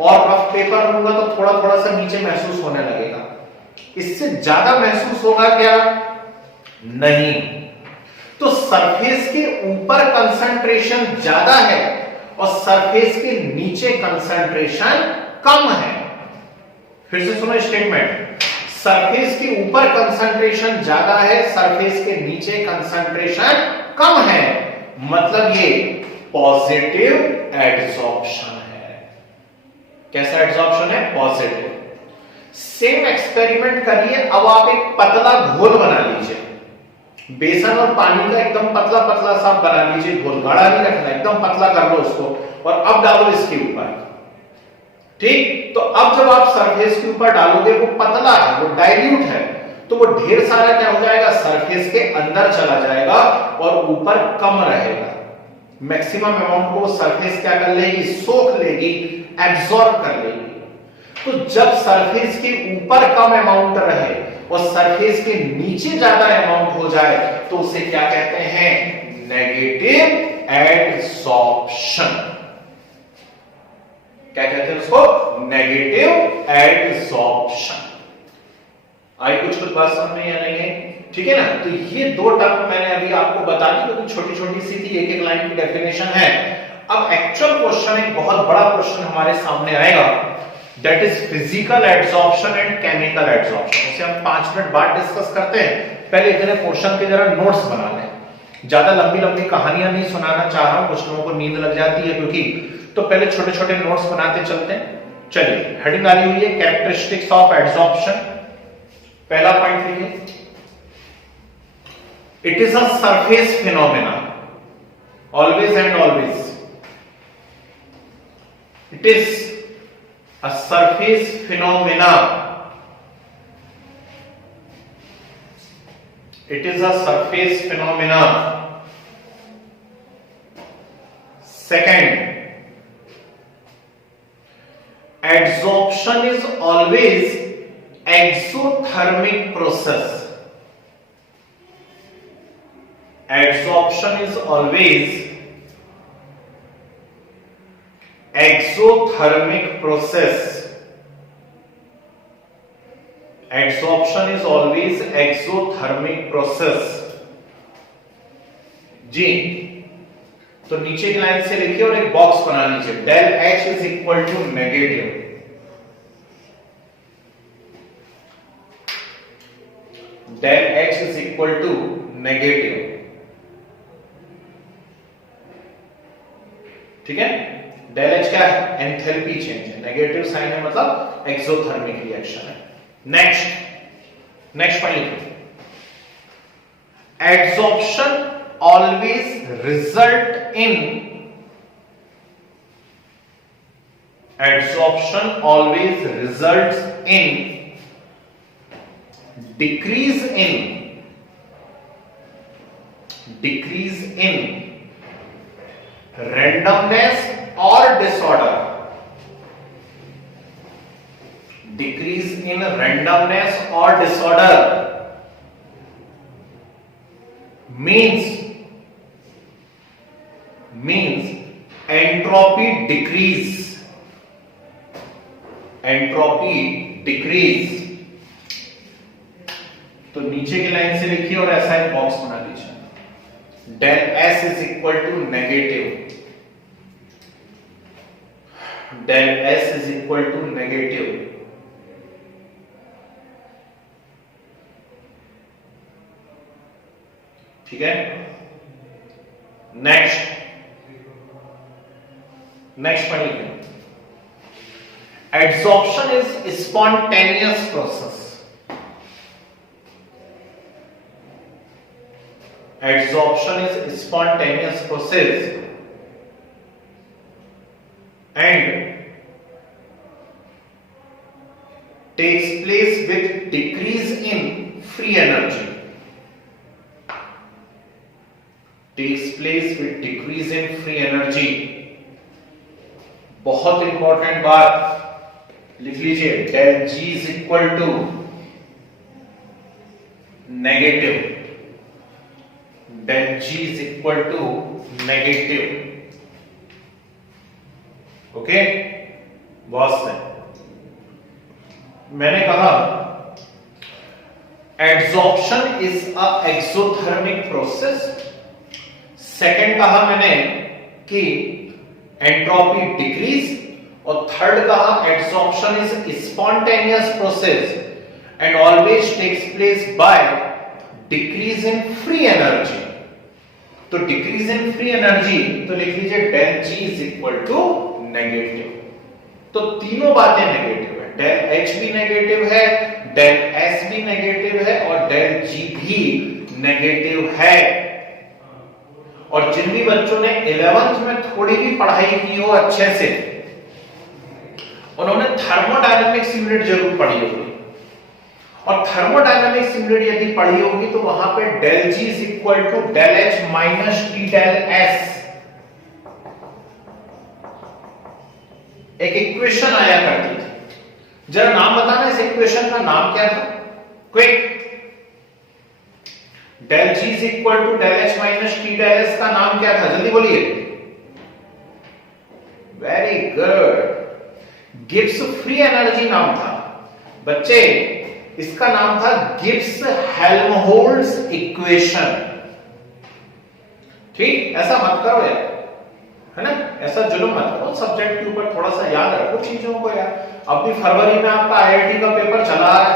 और रफ पेपर होगा तो थोड़ा थोड़ा सा नीचे महसूस होने लगेगा। इससे ज्यादा महसूस होगा क्या? नहीं। तो सरफेस के ऊपर कंसंट्रेशन ज्यादा है और सरफेस के नीचे कंसंट्रेशन कम है। फिर से सुनो स्टेटमेंट, सरफेस के ऊपर कंसंट्रेशन ज्यादा है, सरफेस के नीचे कंसंट्रेशन कम है, मतलब ये पॉजिटिव एड्सॉर्प्शन है। कैसा एड्सॉर्प्शन है? पॉजिटिव। सेम एक्सपेरिमेंट करिए। अब आप एक पतला घोल बना लीजिए, बेसन और पानी का एकदम पतला पतला सा बना लीजिए घोल, गाढ़ा नहीं रखना, एकदम पतला कर लो उसको, और अब डालो इसके ऊपर। ठीक, तो अब जब आप सरफेस के ऊपर डालोगे, वो पतला है, वो डाइल्यूट है, तो वो ढेर सारा क्या हो जाएगा, सरफेस के अंदर चला जाएगा और ऊपर कम रहेगा। मैक्सिमम अमाउंट को सरफेस क्या कर लेगी, सोख लेगी, एब्जॉर्ब कर लेगी। तो जब सरफेस के ऊपर कम अमाउंट रहे और सरफेस के नीचे ज्यादा अमाउंट हो जाए तो उसे क्या कहते हैं, नेगेटिव एडसॉर्प्शन। क्या कहते हैं उसको, नेगेटिव एडसॉर्प्शन। आई कुछ बात समझ में या नहीं है? ठीक है ना। तो ये दो टर्म मैंने अभी आपको बता दी क्योंकि छोटी छोटी सी थी, एक एक लाइन की डेफिनेशन है। अब एक्चुअल क्वेश्चन, एक बहुत बड़ा क्वेश्चन हमारे सामने आएगा, that is physical adsorption and chemical adsorption. उसे हम 5 मिनट बाद डिस्कस करते हैं। पहले इतने क्वेश्चन के जरा नोट्स बना लें। ज्यादा लंबी लंबी कहानियां नहीं सुनाना चाह रहा हूं, कुछ लोगों को नींद लग जाती है क्योंकि, तो पहले छोटे छोटे नोट्स बनाते चलते हैं। चलिए, हेडिंग आ रही हुई है कैरेक्टरिस्टिक्स ऑफ एडसॉर्प्शन। पहला पॉइंट लिखिए, it is a surface phenomena, always and always it is a surface phenomena. It is a surface phenomena. Second, adsorption is always exothermic process. Adsorption is always exothermic process. Adsorption is always exothermic process. जी, तो नीचे की लाइन से लिखिए और एक बॉक्स बना लीजिए, del H is equal to negative, del H is equal to negative. ठीक है, डेल H क्या है, एंथैल्पी चेंज है, नेगेटिव साइन है मतलब एक्सोथर्मिक रिएक्शन है। नेक्स्ट पॉइंट लिखिए, adsorption always result in, adsorption always results in decrease in randomness or disorder, decrease in randomness or disorder means entropy decrease। तो नीचे की लाइन से लिखिए और ऐसा एक बॉक्स बना लीजिए, del S is equal to negative, del S is equal to negative. ठीक है, नेक्स्ट पॉइंट लिखिए, adsorption is spontaneous process, adsorption is spontaneous process and energy takes place with decrease in free energy. बहुत इंपॉर्टेंट बात लिख लीजिए, del G is equal to negative, del G is equal to negative. Okay, बहुत सही। मैंने कहा adsorption is a exothermic process. Second कहा मैंने कि एंट्रोपी डिक्रीज, और थर्ड कहा adsorption is spontaneous process and always takes place by decrease in free energy. तो डिक्रीज इन फ्री एनर्जी तो लिख लीजिए del G is equal to negative. तो तीनों बातें नेगेटिव है, del H भी नेगेटिव है, del S भी नेगेटिव है और del G भी नेगेटिव है। और जिन भी बच्चों ने 11th में थोड़ी भी पढ़ाई की हो अच्छे से, उन्होंने थर्मोडायनामिक्स यूनिट जरूर पढ़ी होगी, और थर्मोडायनामिक्स यूनिट यदि पढ़ी होगी तो वहां पे del G is equal to del H minus T del S एक इक्वेशन आया करती थी। जरा नाम बताना, इस इक्वेशन का नाम क्या था? Quick. del G is equal to del H minus T del S का नाम क्या था? जल्दी बोलिए। Very good, Gibbs free energy नाम था। बच्चे, इसका नाम था गिब्स हेल्महोल्ट्ज इक्वेशन। ठीक, ऐसा मत करो यार, है ना, ऐसा जुल्म मत करो। सब्जेक्ट के ऊपर थोड़ा सा याद रखो चीजों को यार। अब भी फरवरी में आपका आईआईटी का पेपर चला है,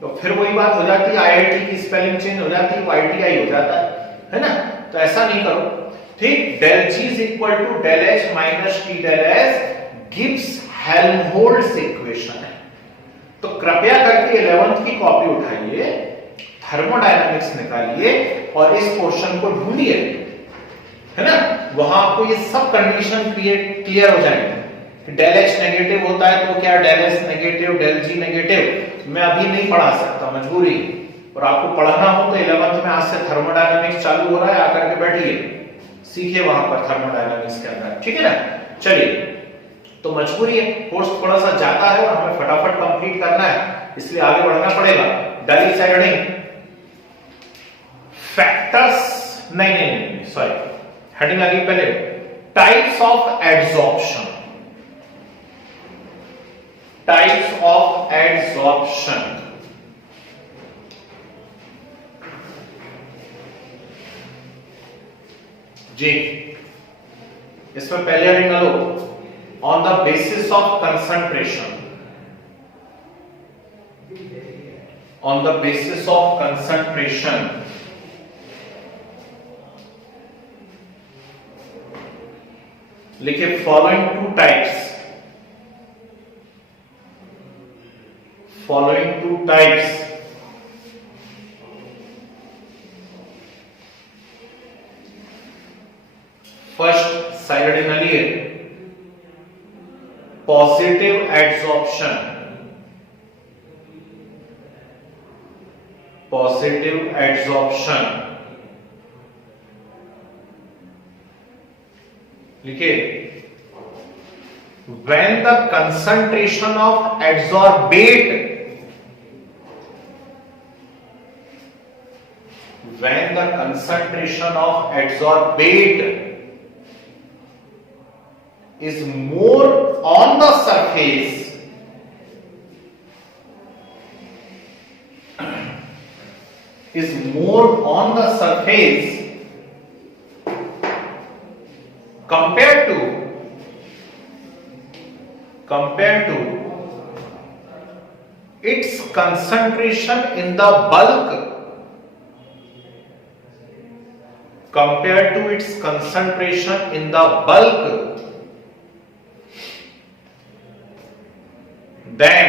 तो फिर वही बात हो जाती है, आईआईटी की स्पेलिंग चेंज हो जाती है, वो आईटीआई हो जाता है ना। तो ऐसा नहीं करो, ठीक। del G is equal to del H minus T del S Gibbs Helmholtz equation है। तो कृपया करके 11th की कॉपी उठाइए, थर्मोडायनामिक्स निकालिए और इस पोर्शन को ढूंढिए, है ना। वहां आपको ये सब कंडीशन क्लियर हो जाएंगे कि del H नेगेटिव होता है तो क्या del S negative, del G negative. मैं अभी नहीं पढ़ा सकता, मजबूरी, और आपको पढ़ना हो तो 11th में आज से थर्मोडायनामिक्स चालू हो रहा है, आकर के बैठिए, सीखिए वहां पर थर्मोडायनामिक्स के अंदर, ठीक है ना। चलिए, तो मजबूरी है, कोर्स थोड़ा सा ज्यादा है और हमें फटाफट कंप्लीट करना है, इसलिए आगे बढ़ना पड़ेगा। डिसाइडिंग फैक्टर्स, नहीं, सॉरी, हेडिंग आ गई पहले, types of adsorption. Types of adsorption, जी, इसमें पहले हेडिंग लो, on the basis of concentration. On the basis of concentration लिखे following two types, following two types first side heading लिए पॉजिटिव एड्सॉर्प्शन, पॉजिटिव एड्सॉर्प्शन लिखिए, when the concentration of adsorbate, when the concentration of adsorbate is more on the surface, is more on the surface compared to its concentration in the bulk, compared to its concentration in the bulk, then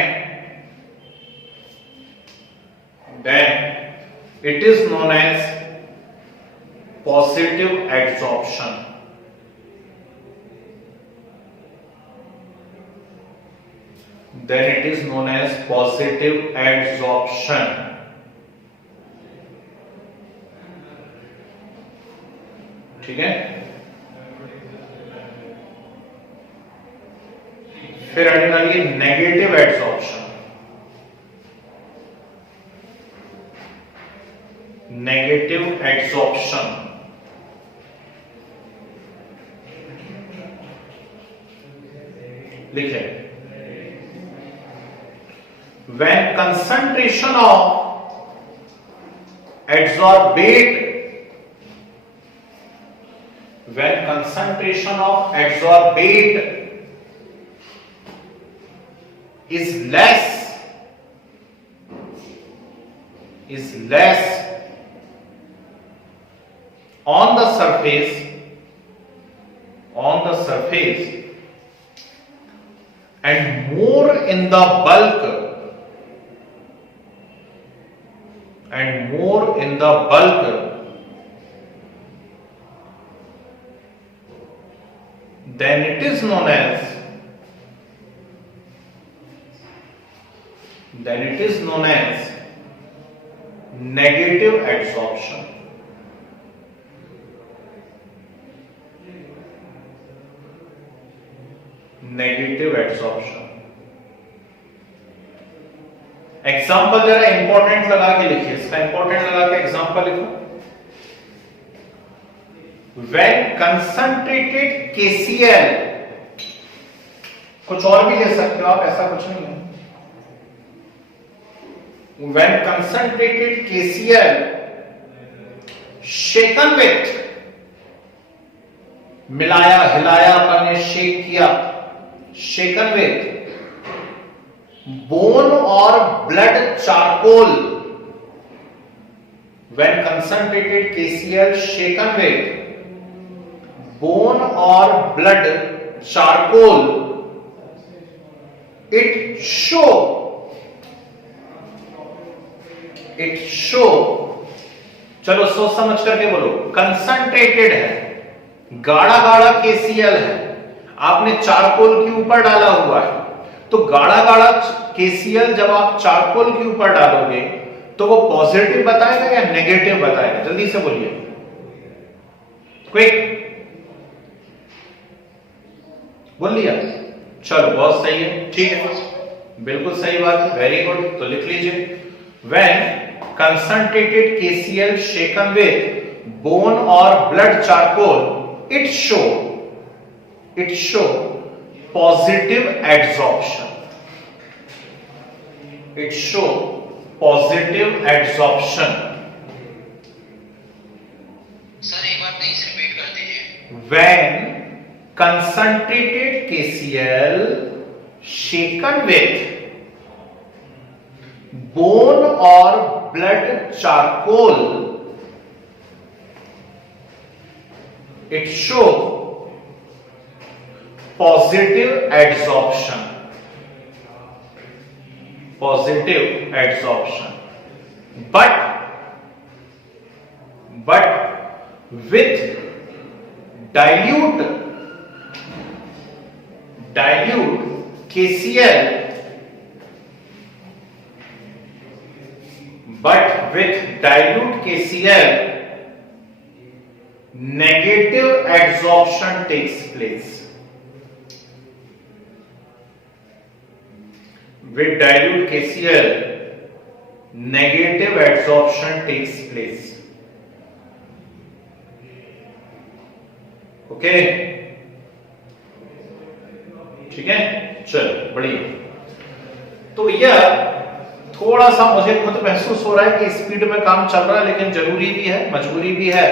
it is known as positive adsorption. Then it is known as positive adsorption. ठीक है, फिर आने वाली है नेगेटिव एड्सॉर्प्शन। नेगेटिव एड्सॉर्प्शन लिखे, when concentration of adsorbate is less on the surface and more in the bulk, then it is known as negative adsorption. Negative adsorption. Example जरा इंपॉर्टेंट लगा के लिखिए, इसका इंपॉर्टेंट लगा के एग्जाम्पल लिखो। When concentrated KCl, कुछ और भी ले सकते हो आप, ऐसा कुछ नहीं है। When concentrated KCl shaken with, मिलाया हिलाया अपन ने, शेक किया, shaken with bone or blood charcoal, when concentrated KCl shaken with bone or blood charcoal, it show चलो सोच समझ करके बोलो, कंसंट्रेटेड है, गाढ़ा गाढ़ा KCl है, आपने चारकोल के ऊपर डाला हुआ है, तो गाढ़ा गाढ़ा KCl जब आप चारकोल के ऊपर डालोगे तो वो पॉजिटिव बताएगा या नेगेटिव बताएगा? जल्दी से बोलिए, क्विक, बोल लिया? चलो बहुत सही है, ठीक है, बिल्कुल सही बात है, वेरी गुड। तो लिख लीजिए, when concentrated KCl shaken with bone or blood charcoal, it show positive adsorption. It show positive adsorption. Sir एक बार प्लीज रिपीट कर दीजिए। When concentrated KCl shaken with bone or blood charcoal, it show positive adsorption. But with dilute KCl, negative adsorption takes place. With dilute KCl, negative adsorption takes place. Okay, ठीक है, चलो बढ़िया। तो यह थोड़ा सा मुझे खुद महसूस हो रहा है कि स्पीड में काम चल रहा है, लेकिन जरूरी भी है, मजबूरी भी है।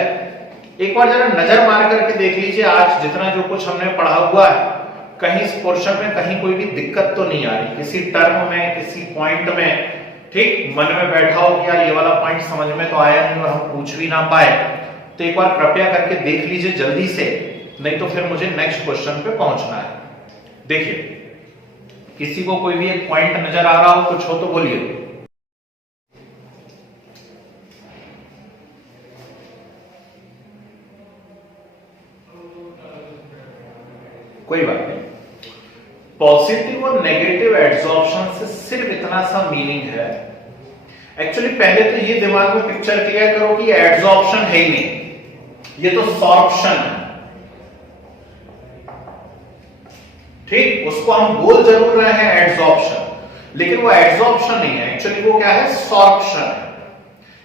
एक बार जरा नजर मार करके देख लीजिए, आज जितना जो कुछ हमने पढ़ा हुआ है, कहीं इस पोर्शन में कहीं कोई भी दिक्कत तो नहीं आ रही, किसी टर्म में, किसी पॉइंट में, ठीक मन में बैठा हो कि यार ये वाला पॉइंट समझ में तो आया नहीं और हम पूछ भी ना पाए। तो एक बार कृपया करके देख लीजिए जल्दी से, नहीं तो फिर मुझे नेक्स्ट क्वेश्चन पे पहुंचना है। देखिए, किसी को कोई भी एक पॉइंट नजर आ रहा हो, कुछ हो तो बोलिए। कोई बात नहीं, पॉजिटिव और नेगेटिव एड्सॉर्प्शन से सिर्फ इतना सा मीनिंग है। एक्चुअली पहले तो ये दिमाग में पिक्चर क्लियर करो कि एड्सॉर्प्शन है ही नहीं, ये तो सॉर्प्शन है, ठीक। उसको हम बोल जरूर रहे हैं एड्सॉर्प्शन, लेकिन वो एड्सॉर्प्शन नहीं है, एक्चुअली वो क्या है, सॉर्प्शन है।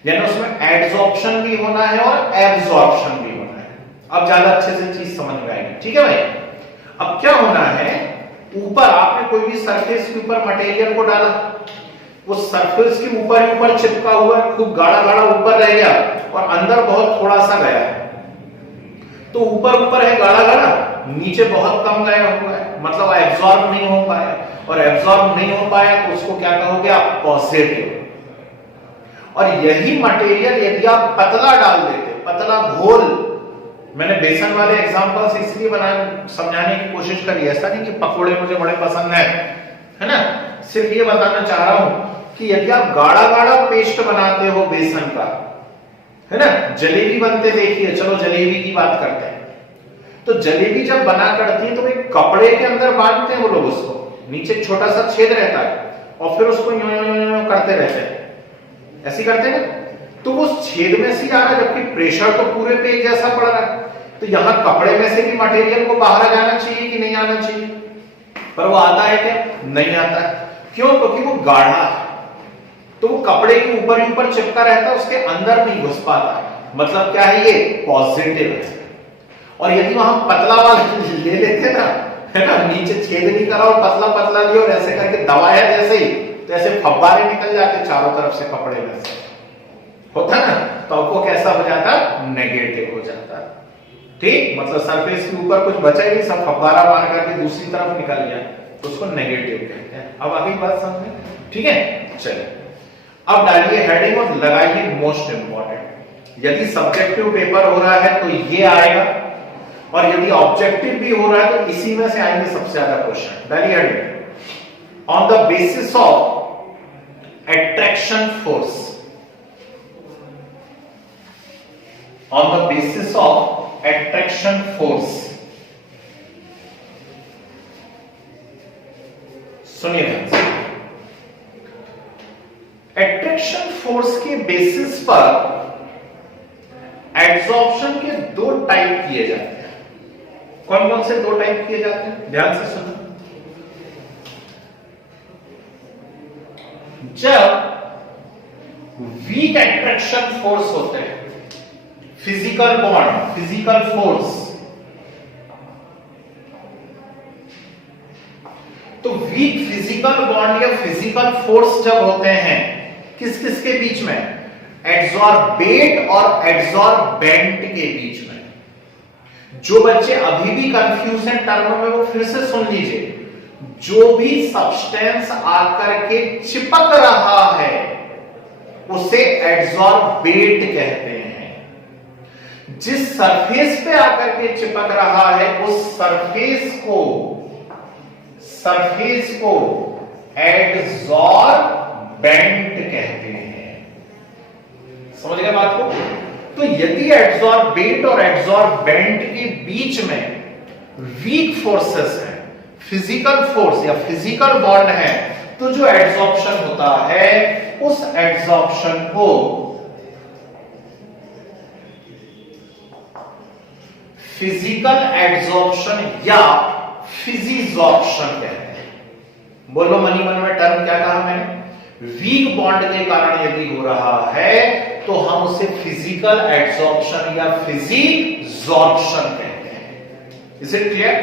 यानी उसमें एड्सॉर्प्शन भी होना है और एब्सॉर्प्शन भी होना है। अब ज्यादा अच्छे से चीज समझ में आएगी, ठीक है भाई। अब क्या होना है, ऊपर आपने कोई भी सरफेस के ऊपर मटेरियल को डाला, वो सरफेस के ऊपर चिपका हुआ है, खूब गाढ़ा गाढ़ा ऊपर रह गया और अंदर बहुत थोड़ा सा गया है। तो ऊपर है गाढ़ा गाढ़ा, नीचे बहुत कम गया हुआ है, मतलब एब्जॉर्ब नहीं हो पाया, और एब्जॉर्ब नहीं हो पाया तो उसको क्या कहोगे आप, पॉजिटिव। और यही मटेरियल यदि आप पतला डाल देते, पतला घोल, मैंने बेसन वाले एग्जांपल्स इसलिए समझाने की कोशिश करी, ऐसा नहीं कि पकोड़े मुझे बड़े पसंद है ना, सिर्फ ये बताना चाह रहा हूं कि यदि आप गाढ़ा गाढ़ा पेस्ट बनाते हो बेसन का, है ना, जलेबी बनते देखिए, चलो जलेबी की बात करते हैं। तो जलेबी जब बना करती है तो एक कपड़े के अंदर बांधते हैं वो लोग उसको, नीचे छोटा सा छेद रहता है और फिर उसको यूं यूं यूं करते रहते हैं, ऐसे करते हैं ना, तो वो छेद में से आ रहा है, जबकि प्रेशर तो पूरे पे एक जैसा पड़ रहा है। तो यहां कपड़े में से भी मटेरियल को बाहर जाना चाहिए कि नहीं आना चाहिए, पर वो आता है क्या, नहीं आता है। क्यों, क्योंकि वो गाढ़ा है, तो वो कपड़े के ऊपर चिपका रहता है, उसके अंदर नहीं घुस पाता है। मतलब क्या है, ये पॉजिटिव है। और यदि वहां पतला वाला ले लेते ना, है ना, नीचे छेद नहीं करा और पतला पतला लिया और ऐसे करके दबाया जैसे ही, तो ऐसे फव्वारे निकल जाते चारों तरफ से कपड़े में से, होता ना, तो आपको कैसा हो जाता, नेगेटिव हो जाता, ठीक। मतलब सरफेस के ऊपर कुछ बचा ही नहीं, सब फव्वारा मार करके दूसरी तरफ निकल गया, तो उसको नेगेटिव कहते हैं। अब आगे बात समझे, ठीक है। चलिए अब डालिए हेडिंग और लगाइए मोस्ट इंपॉर्टेंट। यदि सब्जेक्टिव पेपर हो रहा है तो ये आएगा, और यदि ऑब्जेक्टिव भी हो रहा है तो इसी में से आएंगे सबसे ज्यादा क्वेश्चन। डालिए heading, on the basis of attraction force, on the basis of attraction force। सुनिए ध्यान से, एट्रैक्शन फोर्स के बेसिस पर एड्सॉर्प्शन के दो टाइप किए जाते हैं। कौन कौन से दो टाइप किए जाते हैं, ध्यान से सुनो। जब वीक एट्रैक्शन फोर्स होते हैं, फिजिकल बॉन्ड, फिजिकल फोर्स, तो वीक फिजिकल बॉन्ड या फिजिकल फोर्स जब होते हैं, किस किस के बीच में, एड्सॉर्बेट और एड्सॉर्बेंट के बीच में। जो बच्चे अभी भी कंफ्यूज हैं टर्म में, वो फिर से सुन लीजिए। जो भी सब्सटेंस आकर के चिपक रहा है उसे एड्सॉर्बेट कहते हैं। जिस सरफेस पे आकर के चिपक रहा है उस सरफेस को एड्सॉर्बेंट कहते हैं। समझ गए बात को। तो यदि एड्सॉर्बेट और एड्सॉर्बेंट के बीच में वीक फोर्सेस हैं, फिजिकल फोर्स या फिजिकल बॉन्ड है, तो जो एड्सॉर्प्शन होता है उस एड्सॉर्प्शन को फिजिकल एड्सॉर्प्शन या फिजिजॉर्प्शन कहते हैं। बोलो मनी मन में टर्म क्या कहा मैंने, वीक बॉन्ड के कारण यदि हो रहा है तो हम उसे फिजिकल एड्सॉर्प्शन या फिजिजॉर्प्शन कहते हैं। Is it clear.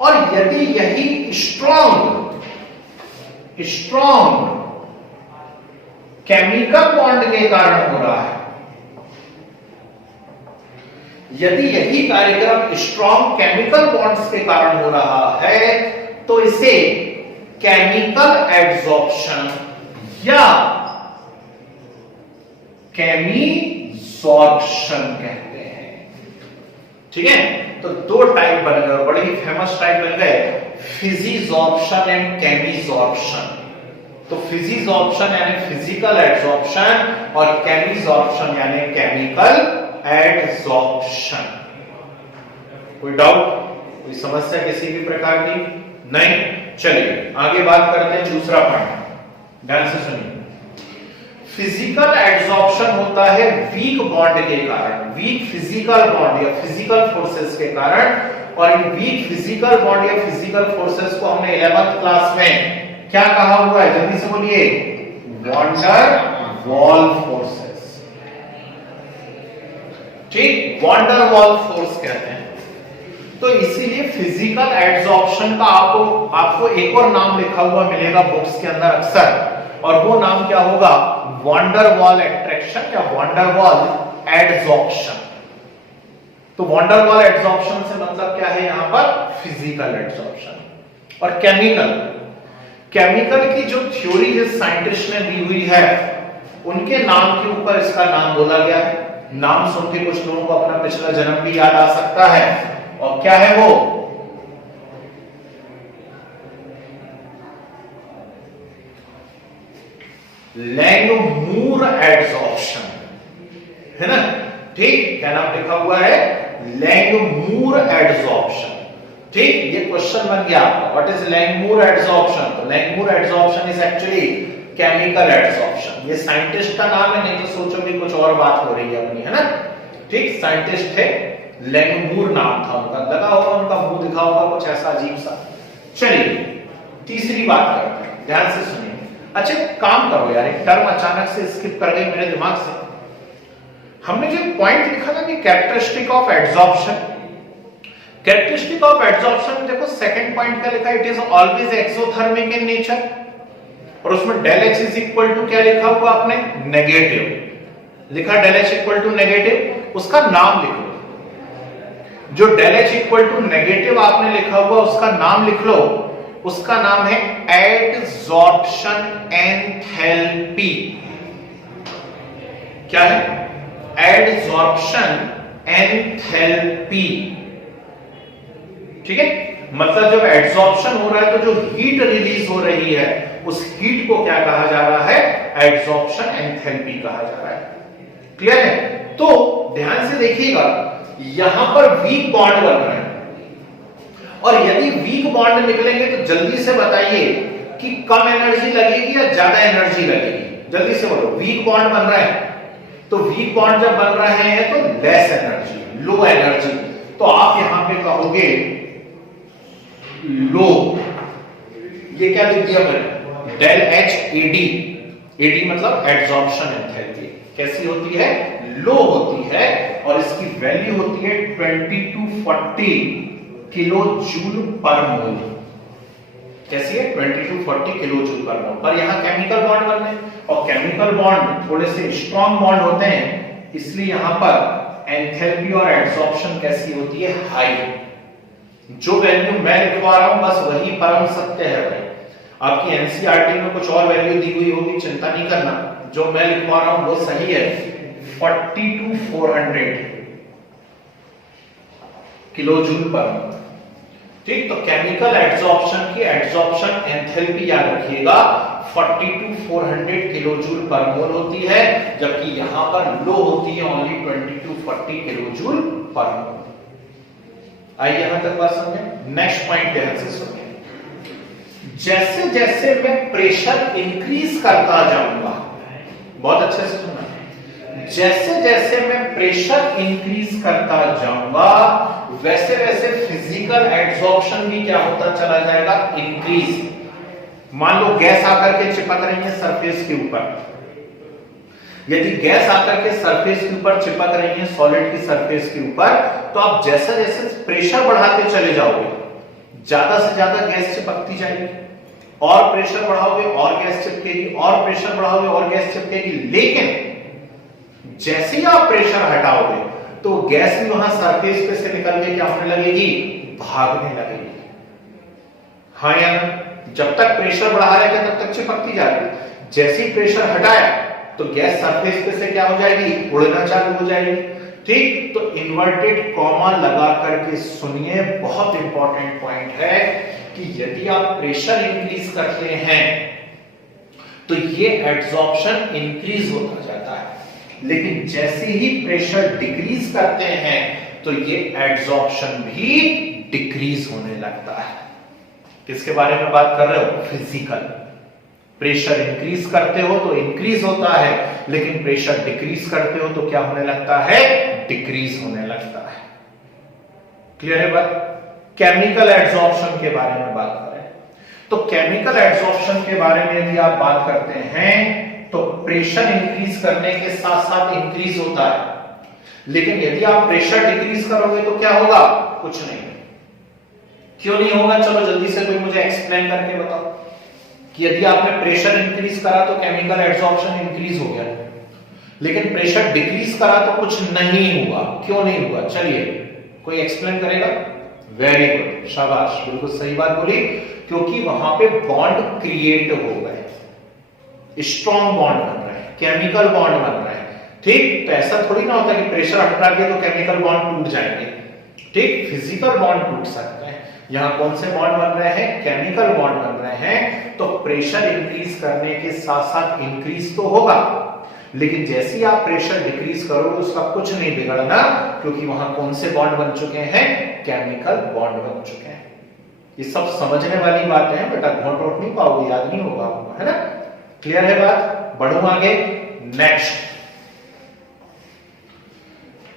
और यदि यही स्ट्रॉन्ग केमिकल बॉन्ड के कारण हो रहा है, यदि यही कार्यक्रम स्ट्रॉन्ग केमिकल बॉन्ड्स के कारण हो रहा है तो इसे केमिकल एड्सॉर्प्शन या केमिजॉर्प्शन कहते हैं। ठीक है, तो दो टाइप बन गए, बड़े ही फेमस टाइप बन गए, फिजिजॉर्प्शन एंड केमिजॉर्प्शन। तो फिजिजॉर्प्शन यानी फिजिकल एड्सॉर्प्शन और केमिजॉर्प्शन यानी केमिकल एड्सॉर्प्शन। कोई डाउट, कोई समस्या किसी भी प्रकार की नहीं। चलिए आगे बात करते हैं दूसरा पॉइंट, ध्यान से सुनिए। फिजिकल एड्सॉर्प्शन होता है वीक बॉन्ड के कारण, वीक फिजिकल बॉन्ड या फिजिकल फोर्सेस के कारण। और इन वीक फिजिकल बॉन्ड या फिजिकल फोर्सेस को हमने 11th क्लास में क्या कहा हुआ है, जल्दी से बोलिए, वॉन डर वॉल फोर्सेस। ठीक, वॉन डर वॉल फोर्स कहते हैं। तो इसीलिए फिजिकल एड्सॉर्प्शन का आपको एक और नाम लिखा हुआ मिलेगा बुक्स के अंदर अक्सर, और वो नाम क्या होगा, वॉन डर वॉल एट्रैक्शन या वॉन डर वॉल एड्सॉर्प्शन। तो वॉन डर वॉल एड्सॉर्प्शन से मतलब क्या है यहां पर, फिजिकल एड्सॉर्प्शन। और केमिकल की जो थ्योरी जिस साइंटिस्ट ने दी हुई है उनके नाम के ऊपर इसका नाम बोला गया है। नाम सुन के कुछ लोगों को अपना पिछला जन्म भी याद आ सकता है, और क्या है वो, लैंगमूर एड्सॉर्प्शन, है ना। ठीक, क्या नाम लिखा हुआ है, लैंगमूर एड्सॉर्प्शन। ठीक, ये क्वेश्चन बन गया आपका, व्हाट इज लैंगमूर एड्सॉर्प्शन। तो Langmuir adsorption is actually chemical adsorption. ये साइंटिस्ट का नाम है, नहीं तो सोचो कि कुछ और बात हो रही है अपनी, है ना। ठीक, साइंटिस्ट है, लैंगमूर नाम था उनका, लगा होगा उनका मुंह दिखा होगा कुछ ऐसा अजीब सा। चलिए तीसरी बात करते हैं, ध्यान से सुनिए। अच्छा काम करो यार, एक टर्म अचानक से स्किप कर गई मेरे दिमाग से। हमने जो पॉइंट लिखा था कि characteristic of adsorption, characteristic of adsorption देखो सेकंड पॉइंट का लिखा, it is always exothermic in nature, और उसमें del H is equal to क्या लिखा हुआ आपने, नेगेटिव लिखा, del H equal to negative, उसका नाम लिख लो। जो del H equal to negative आपने लिखा हुआ उसका नाम लिख लो, उसका नाम है एडसॉर्प्शन एंथैल्पी। क्या है, एडसॉर्प्शन एंथैल्पी। ठीक है, मतलब जब एडसॉर्प्शन हो रहा है तो जो हीट रिलीज हो रही है उस हीट को क्या कहा जा रहा है, एडसॉर्प्शन एंथैल्पी कहा जा रहा है। क्लियर है। तो ध्यान से देखिएगा, यहां पर वीक बॉन्ड बन रहा है, और यदि वीक बॉन्ड निकलेंगे तो जल्दी से बताइए कि कम एनर्जी लगेगी या ज्यादा एनर्जी लगेगी, जल्दी से बोलो। वीक बॉन्ड बन रहा है, तो वीक बॉन्ड जब बन रहे हैं तो लेस एनर्जी, लो एनर्जी, तो आप यहां पे कहोगे लो। ये क्या लिख दिया मैंने, डेल एच एडी, एडी मतलब एडसॉर्प्शन एंथैल्पी कैसी होती है, लो होती है, और इसकी वैल्यू होती है 20 to 40 किलो जूल पर मोल। कैसी है, 20 to 40 किलो जूल पर मोल। पर यहां केमिकल बॉन्ड बन रहे हैं, और केमिकल बॉन्ड थोड़े से स्ट्रॉन्ग बॉन्ड होते हैं, इसलिए यहां पर एंथैल्पी और एडसॉर्प्शन कैसी होती है, हाई। जो वैल्यू मैं लिखवा रहा हूं बस वही परम सत्य है भाई। आपकी एनसीईआरटी में कुछ और वैल्यू दी हुई होगी, चिंता नहीं करना, जो मैं लिखवा रहा हूं वो सही है। 40 to 400 किलो जूल पर मोल। ठीक, तो केमिकल एडसॉर्प्शन की एडसॉर्प्शन एंथैल्पी याद रखिएगा 40 to 400 किलो जूल पर मोल होती है, जबकि यहां पर लो होती है ओनली 20 to 40 किलो जूल पर मोल। आइए यहां तक बात समझे। नेक्स्ट पॉइंट ध्यान से सुनिए। जैसे जैसे मैं प्रेशर इंक्रीज करता जाऊंगा, बहुत अच्छे से सुनना, जैसे जैसे मैं प्रेशर इंक्रीज करता जाऊंगा वैसे वैसे फिजिकल एडसॉर्प्शन भी क्या होता चला जाएगा, इंक्रीज। मान लो गैस आकर के चिपक रही है सरफेस के ऊपर, यदि गैस आकर के सरफेस के ऊपर चिपक रही है सॉलिड की सरफेस के ऊपर, तो आप जैसे जैसे प्रेशर बढ़ाते चले जाओगे ज्यादा से ज्यादा गैस चिपकती जाएगी, और प्रेशर बढ़ाओगे और गैस चिपकेगी, और प्रेशर बढ़ाओगे और गैस चिपकेगी। लेकिन जैसे ही आप प्रेशर हटाओगे तो गैस भी वहां सरफेस पे से निकल के क्या होने लगेगी, भागने लगेगी। हाँ या ना, जब तक प्रेशर बढ़ा रहे थे तब तक चिपकती जा रही, जैसे ही प्रेशर हटाया तो गैस सरफेस पे से क्या हो जाएगी, उड़ना चालू हो जाएगी। ठीक, तो इन्वर्टेड कॉमा लगा करके सुनिए, बहुत इंपॉर्टेंट पॉइंट है कि यदि आप प्रेशर इंक्रीज करते हैं तो ये एडसॉर्प्शन इंक्रीज होता जाता है, लेकिन जैसे ही प्रेशर डिक्रीज करते हैं तो ये एडसॉर्प्शन भी डिक्रीज होने लगता है। किसके बारे में बात कर रहे हो, फिजिकल। प्रेशर इंक्रीज करते हो तो इंक्रीज होता है, लेकिन प्रेशर डिक्रीज करते हो तो क्या होने लगता है? डिक्रीज होने लगता है। क्लियर है बात? केमिकल एड्सॉर्प्शन के बारे में बात करें तो केमिकल एड्सॉर्प्शन के बारे में यदि आप बात करते हैं तो प्रेशर इंक्रीज करने के साथ साथ इंक्रीज होता है, लेकिन यदि आप प्रेशर डिक्रीज करोगे तो क्या होगा? कुछ नहीं। क्यों नहीं होगा? चलो जल्दी से कोई मुझे एक्सप्लेन करके बताओ कि यदि आपने प्रेशर इंक्रीज करा तो केमिकल एड्सॉर्प्शन इंक्रीज हो गया, लेकिन प्रेशर डिक्रीज करा तो कुछ नहीं हुआ। क्यों नहीं हुआ? चलिए कोई एक्सप्लेन करेगा? वेरी गुड, शाबाश, बिल्कुल सही बात बोली। क्योंकि वहां पे बॉन्ड क्रिएट हो गए, स्ट्रॉन्ग बॉन्ड बन रहे हैं, केमिकल बॉन्ड बन रहे हैं। ठीक, तो ऐसा थोड़ी ना होता कि प्रेशर हटा दिया तो केमिकल बॉन्ड टूट जाएंगे। ठीक, फिजिकल बॉन्ड टूट सकते हैं। यहां कौन से बॉन्ड बन रहे हैं? केमिकल बॉन्ड बन रहे हैं। तो प्रेशर इंक्रीज करने के साथ साथ इंक्रीज तो होगा, लेकिन जैसे ही आप प्रेशर डिक्रीज करोगे उसका कुछ नहीं बिगड़ना, क्योंकि वहां कौन से बॉन्ड बन चुके हैं? केमिकल बॉन्ड बन चुके हैं। ये सब समझने वाली बातें हैं बेटा, घोट रोट नहीं पाओगे, याद नहीं होगा आपको, है ना? क्लियर है बात? बढ़ू आगे। नेक्स्ट,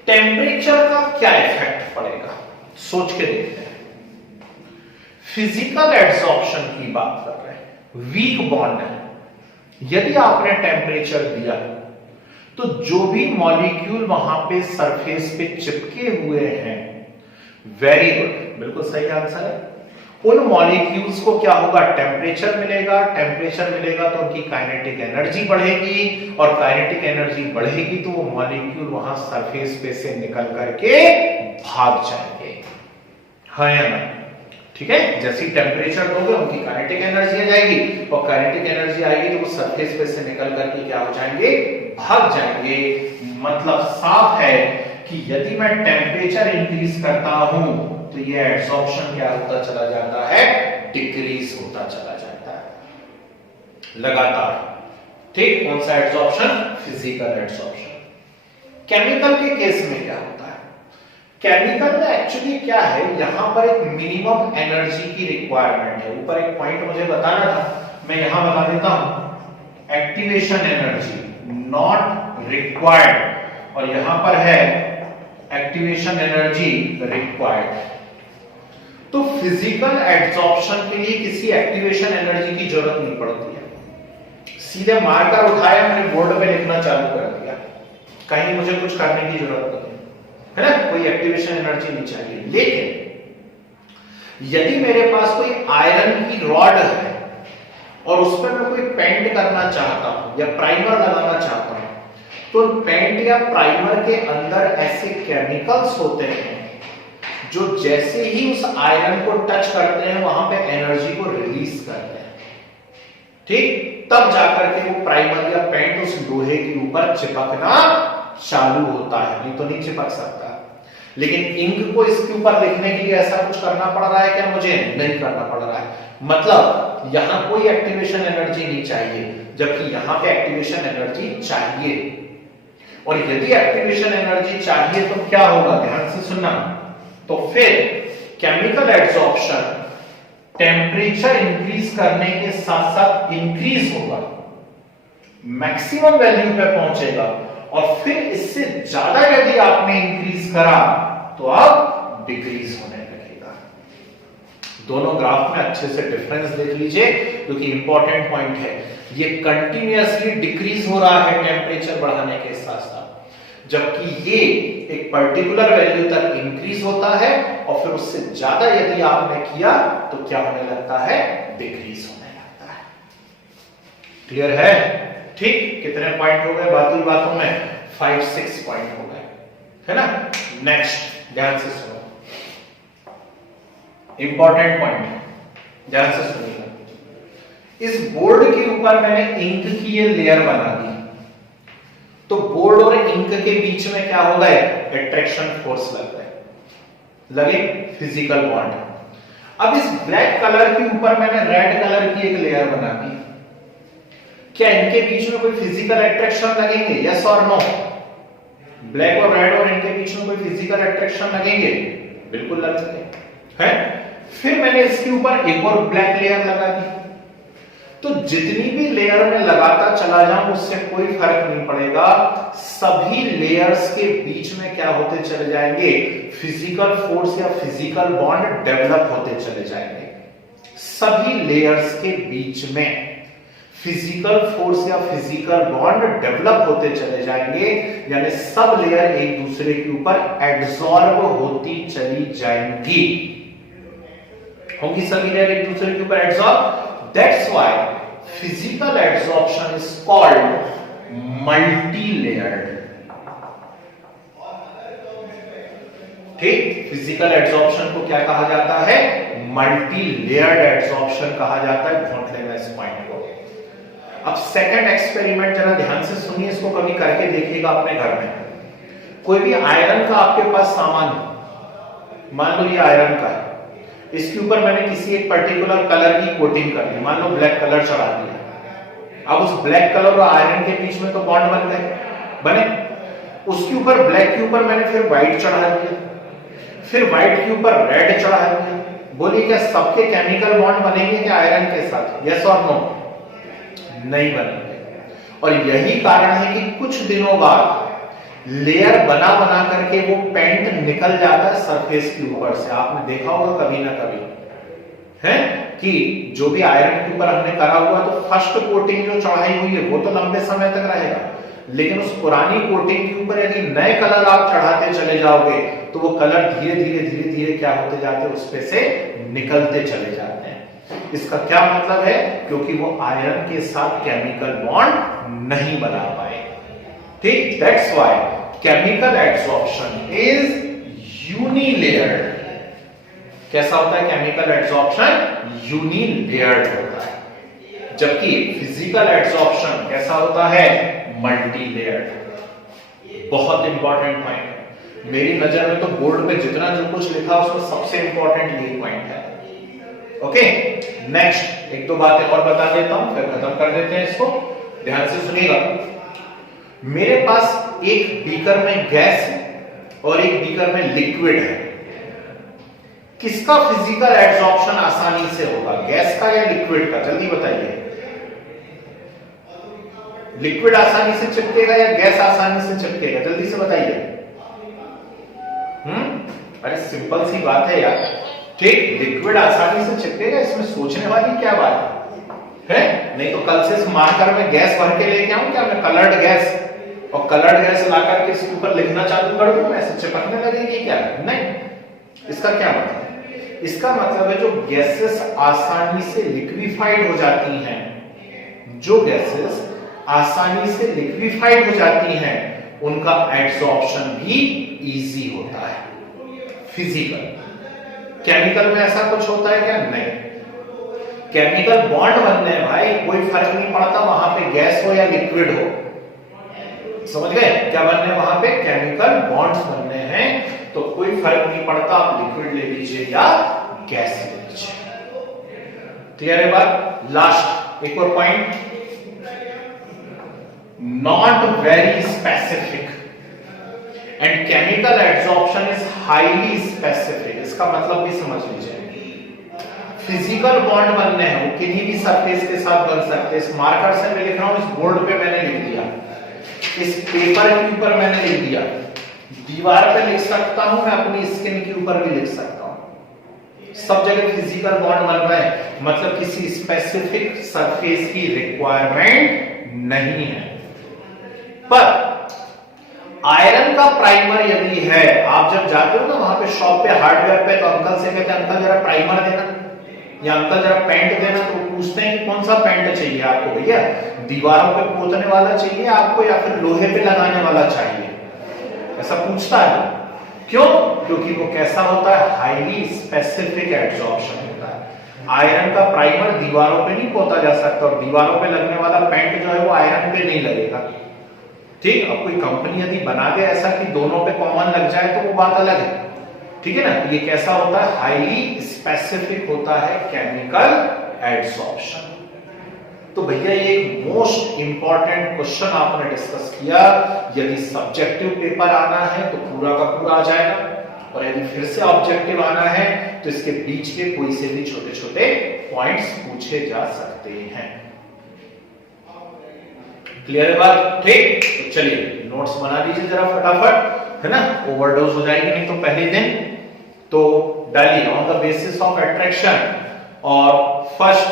टेम्परेचर का क्या इफेक्ट पड़ेगा? सोच के देखते हैं। फिजिकल एड्सॉर्प्शन की बात कर रहे हैं, वीक बॉन्ड है। यदि आपने टेम्परेचर दिया तो जो भी मॉलिक्यूल वहां पे सरफेस पे चिपके हुए हैं, वेरी गुड, बिल्कुल सही आंसर है। उन मॉलिक्यूल्स को क्या होगा? टेम्परेचर मिलेगा। टेम्परेचर मिलेगा तो उनकी काइनेटिक एनर्जी बढ़ेगी, और काइनेटिक एनर्जी बढ़ेगी तो वो मॉलिक्यूल वहां सरफेस पे से निकल करके भाग जाएंगे, हाँ या ना? ठीक है, जैसे ही टेम्परेचर दोगे उनकी काइनेटिक एनर्जी आ जाएगी, और काइनेटिक एनर्जी आएगी तो वो सरफेस पे से निकल करके क्या हो जाएंगे? भाग जाएंगे। मतलब साफ है कि यदि मैं टेम्परेचर इंक्रीज करता हूं तो ये एड्सॉर्प्शन क्या होता चला जाता है? डिक्रीज होता चला जाता है लगातार। ठीक, कौन सा एड्सॉर्प्शन? Physical adsorption. केमिकल के केस में क्या होता है? केमिकल में एक्चुअली क्या है, यहां पर एक मिनिमम एनर्जी की रिक्वायरमेंट है। ऊपर एक पॉइंट मुझे बताना था, मैं यहां बता देता हूं। एक्टिवेशन एनर्जी नॉट रिक्वायर्ड, और यहां पर है एक्टिवेशन एनर्जी रिक्वायर्ड। तो फिजिकल एड्सॉर्प्शन के लिए किसी एक्टिवेशन एनर्जी की जरूरत नहीं पड़ती है। सीधे मार्कर उठाया, मैंने बोर्ड पे लिखना चालू कर दिया, कहीं मुझे कुछ करने की जरूरत नहीं है ना? कोई एक्टिवेशन एनर्जी नहीं चाहिए। लेकिन यदि मेरे पास कोई आयरन की रॉड है और उस पर मैं कोई पेंट करना चाहता हूं या प्राइमर लगाना चाहता हूं, तो पेंट या प्राइमर के अंदर ऐसे केमिकल्स होते हैं जो जैसे ही उस आयरन को टच करते हैं वहां पे एनर्जी को रिलीज करते हैं। ठीक, तब जाकर के वो प्राइमर या पेंट उस लोहे के ऊपर चिपकना चालू होता है, नहीं तो नहीं चिपक सकता। लेकिन इंक को इसके ऊपर लिखने के लिए ऐसा कुछ करना पड़ रहा है क्या? मुझे नहीं करना पड़ रहा है। मतलब यहां कोई एक्टिवेशन एनर्जी नहीं चाहिए, जबकि यहां पे एक्टिवेशन एनर्जी चाहिए। और यदि एक्टिवेशन एनर्जी चाहिए तो क्या होगा? ध्यान से सुनना। तो फिर केमिकल एड्सॉर्प्शन टेम्परेचर इंक्रीज करने के साथ साथ इंक्रीज होगा, मैक्सिमम वैल्यू पे पहुंचेगा, और फिर इससे ज्यादा यदि आपने इंक्रीज करा तो अब डिक्रीज होने लगेगा। दोनों ग्राफ में अच्छे से डिफरेंस देख लीजिए, क्योंकि इंपॉर्टेंट पॉइंट है। ये कंटिन्यूअसली डिक्रीज हो रहा है टेम्परेचर बढ़ाने के साथ साथ, जबकि ये एक पर्टिकुलर वैल्यू तक इंक्रीज होता है, और फिर उससे ज्यादा यदि आपने किया तो क्या होने लगता है? डिक्रीज होने लगता है। क्लियर है? ठीक, कितने पॉइंट हो गए? बाकी बातों में 5-6 पॉइंट हो गए, है ना? नेक्स्ट, ध्यान से सुनो, इंपॉर्टेंट पॉइंट, ध्यान से सुनिएगा। इस बोर्ड के ऊपर मैंने इंक की ये लेयर बना दी, तो बोर्ड और इंक के बीच में क्या हो गए? अट्रैक्शन फोर्स लग गए, लगे फिजिकल बॉन्ड। अब इस ब्लैक कलर के ऊपर मैंने रेड कलर की एक लेयर बना दी, क्या इनके बीच में कोई फिजिकल अट्रैक्शन लगेंगे? यस और नो? ब्लैक और रेड और इनके बीच में कोई फिजिकल अट्रैक्शन लगेंगे? बिल्कुल लगेंगे, है? फिर मैंने इसके ऊपर एक और ब्लैक लेयर लगा दी, तो जितनी भी लेयर में लगाता चला जाऊं उससे कोई फर्क नहीं पड़ेगा, सभी लेयर्स के बीच में क्या होते चले जाएंगे, फिजिकल फोर्स या फिजिकल बॉन्ड डेवलप होते चले जाएंगे। सभी लेयर्स के बीच में फिजिकल फोर्स या फिजिकल बॉन्ड डेवलप होते चले जाएंगे, यानी सब लेयर एक दूसरे के ऊपर एड्सॉर्ब होती चली जाएंगी, होंगी सभी लेयर एक दूसरे के ऊपर adsorb. That's why physical adsorption is called multi layered. ठीक, फिजिकल एड्सॉर्प्शन को क्या कहा जाता है, मल्टी लेयर्ड एड्सॉर्प्शन कहा जाता है। नोट लेना इस पॉइंट को। अब सेकंड एक्सपेरिमेंट जरा ध्यान से सुनिए, इसको कभी करके देखिएगा अपने घर में। कोई भी आयरन का आपके पास सामान, मान लो ये आयरन का है, इसके ऊपर मैंने किसी एक पर्टिकुलर कलर की कोटिंग कर दी, मान लो ब्लैक कलर चढ़ा दिया। अब उस ब्लैक कलर और आयरन के बीच में तो बॉन्ड बन गए, बने। उसके ऊपर ब्लैक के ऊपर मैंने फिर व्हाइट चढ़ा दिया, फिर व्हाइट के ऊपर रेड चढ़ा दिया। बोलिए क्या सबके केमिकल बॉन्ड बनेंगे क्या आयरन के साथ, यस और नो? नहीं बनेंगे। और यही कारण है कि कुछ दिनों बाद लेयर बना बना करके वो पेंट निकल जाता है सरफेस के ऊपर से। आपने देखा होगा कभी ना कभी, है कि जो भी आयरन के ऊपर हमने करा हुआ तो फर्स्ट कोटिंग जो चढ़ाई हुई है वो तो लंबे समय तक रहेगा, लेकिन उस पुरानी कोटिंग के ऊपर यदि नए कलर आप चढ़ाते चले जाओगे तो वो कलर धीरे धीरे धीरे धीरे क्या होते जाते हैं, उस पे से निकलते चले जाते हैं। इसका क्या मतलब है, क्योंकि वो आयरन के साथ केमिकल बॉन्ड नहीं बना पाए। ठीक, that's why chemical adsorption is unilayered. कैसा होता है केमिकल एड्सॉर्प्शन? यूनिलेयर्ड होता है, जबकि फिजिकल एड्सॉर्प्शन कैसा होता है, मल्टीलेयर्ड। बहुत इंपॉर्टेंट पॉइंट है मेरी नजर में, तो बोर्ड पे जितना जो कुछ लिखा उसमें सबसे इंपॉर्टेंट यही पॉइंट है। ओके, नेक्स्ट एक दो बातें और बता देता हूं, फिर खत्म कर देते हैं इसको। ध्यान से सुनिएगा। मेरे पास एक बीकर में गैस है और एक बीकर में लिक्विड है। किसका फिजिकल एड्सॉर्प्शन आसानी से होगा, गैस का या लिक्विड का? जल्दी बताइए। लिक्विड आसानी से चिपकेगा या गैस आसानी से चिपकेगा? जल्दी से बताइए। अरे सिंपल सी बात है यार। ठीक, लिक्विड आसानी से चिपकेगा, इसमें सोचने वाली क्या बात है? नहीं तो कल से मार्कर में गैस भर के लेके आऊं क्या मैं, कलर्ड गैस, और कलर्ड गैस लाकर के इसके ऊपर लिखना चालू कर दूं, ऐसे चिपकने लगेगी क्या? नहीं। इसका क्या मतलब? इसका मतलब है जो गैसेस आसानी से लिक्विफाइड हो जाती हैं, जो गैसेस आसानी से लिक्विफाइड हो जाती हैं, उनका एड्सॉर्प्शन भी इजी होता है फिजिकल। केमिकल में ऐसा कुछ होता है क्या? नहीं। केमिकल बॉन्ड बनने हैं भाई, कोई फर्क नहीं पड़ता वहां पे गैस हो या लिक्विड हो। समझ गए? क्या बनने वहां पे? केमिकल बॉन्ड्स बनने हैं, तो कोई फर्क नहीं पड़ता आप लिक्विड ले लीजिए या गैस ले लीजिए। क्लियर है बात? लास्ट एक और point, not very specific and chemical adsorption is highly specific. इसका मतलब भी समझ लीजिए। फिजिकल बॉन्ड बनने हैं, वो किन्हीं भी सरफेस के साथ बन सकते हैं। इस मार्कर से मैं लिख रहा हूं, इस बोर्ड पे मैंने लिख दिया, इस पेपर के ऊपर मैंने लिख दिया, दीवार पे लिख सकता हूं, मैं अपनी स्किन के ऊपर भी लिख सकता हूं। सब जगह फिजिकल बॉन्ड बन रहे हैं, मतलब किसी स्पेसिफिक सरफेस की रिक्वायरमेंट नहीं है। पर आयरन का प्राइमर यदि है, आप जब जाते हो ना वहां पे शॉप पे हार्डवेयर पे, तो अंकल से कहते हैं अंकल जरा प्राइमर देना या अंकल जरा पेंट देना, तो पूछते हैं कि कौन सा पेंट चाहिए आपको भैया, दीवारों पे पोतने वाला चाहिए आपको या फिर लोहे पे लगाने वाला चाहिए? ऐसा पूछता है। क्यों? क्योंकि वो कैसा होता है, हाईली स्पेसिफिक एड्सॉर्प्शन होता है। आयरन का प्राइमर दीवारों पे नहीं पोता जा सकता, और दीवारों पे लगने वाला पेंट जो है वो आयरन पे नहीं लगेगा। ठीक, अब कोई कंपनी यदि बना दे ऐसा कि दोनों पे कॉमन लग जाए तो वो बात अलग है। ठीक है ना? ये कैसा होता है, हाईली स्पेसिफिक होता है केमिकल एड्सॉर्प्शन। तो भैया ये एक मोस्ट इंपॉर्टेंट क्वेश्चन आपने डिस्कस किया। यदि सब्जेक्टिव पेपर आना है तो पूरा का पूरा आ जाएगा, और यदि फिर से ऑब्जेक्टिव आना है तो इसके बीच के कोई से भी छोटे छोटे पॉइंट्स पूछे जा सकते हैं। क्लियर है बात? ठीक, तो चलिए नोट्स बना लीजिए जरा फटाफट, है ना, ओवरडोज हो जाएगी नहीं तो पहले दिन। तो डालिए on the basis of attraction, और फर्स्ट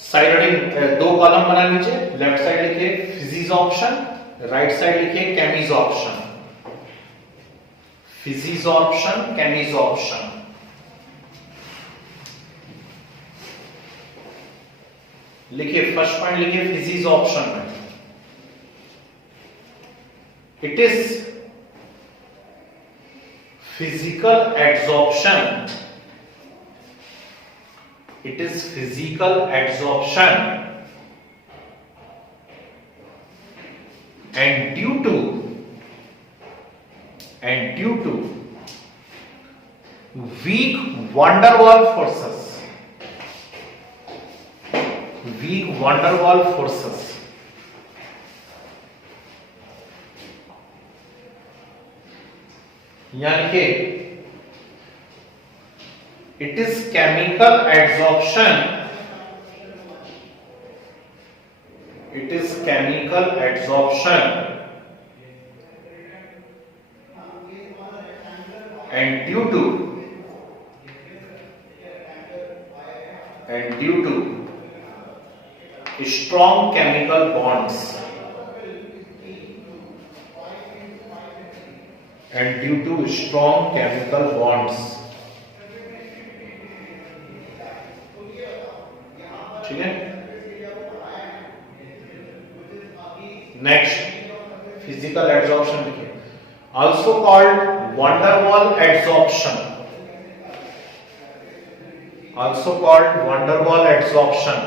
साइड हेडिंग 2 कॉलम बना लीजिए। लेफ्ट साइड लिखिए फिजिजॉर्प्शन, राइट साइड लिखिए केमिजॉर्प्शन। फिजिजॉर्प्शन, केमिजॉर्प्शन। लिखिए फर्स्ट पॉइंट लिखिए फिजिजॉर्प्शन में, it is physical adsorption, it is physical adsorption, and due to weak van der Waals forces, यानी कि it is chemical adsorption, it is chemical adsorption, and due to strong chemical bonds, and due to strong chemical bonds, ठीक है। नेक्स्ट फिजिकल एड्सॉर्प्शन लिखिए, also called van der Waals adsorption, also called van der Waals adsorption,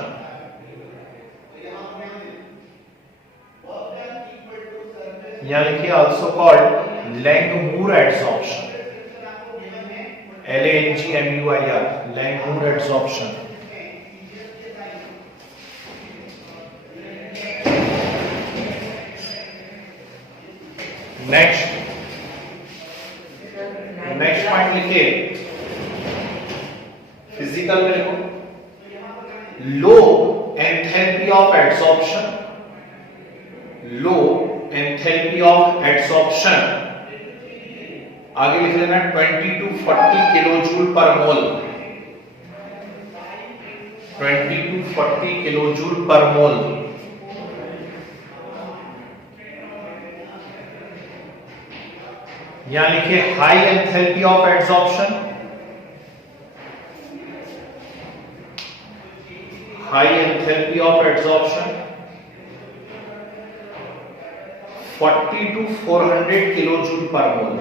यहाँ लिखिए also called Langmuir adsorption, Langmuir, Langmuir adsorption। Next point लिखिए फिजिकल में, लिखो low enthalpy of adsorption, low enthalpy of adsorption, आगे लिख लेना 20 to 40 किलोजूल पर मोल, 20 to 40 किलोजूल पर मोल। यहां लिखिए high enthalpy of adsorption, high enthalpy of adsorption 40 to 400 kilojoule पर मोल,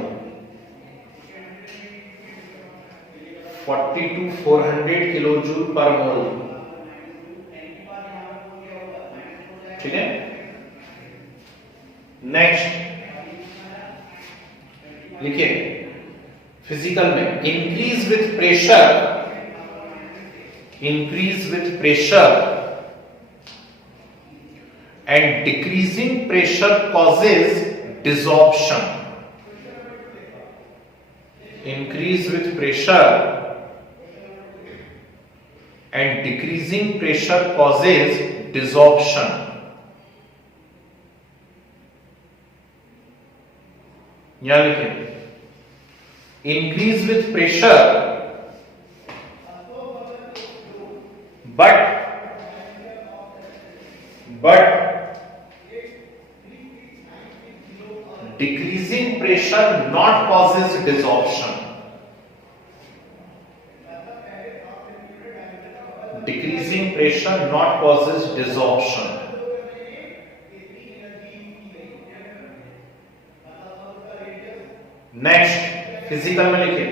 40 to 400 किलोजूल पर मोल, ठीक है। नेक्स्ट लिखिए फिजिकल में increase with pressure and decreasing pressure causes desorption, increase with pressure and decreasing pressure causes desorption. यहां लिखिए increase with pressure but decreasing pressure not causes desorption, decreasing pressure not causes desorption। Next physical में लिखिए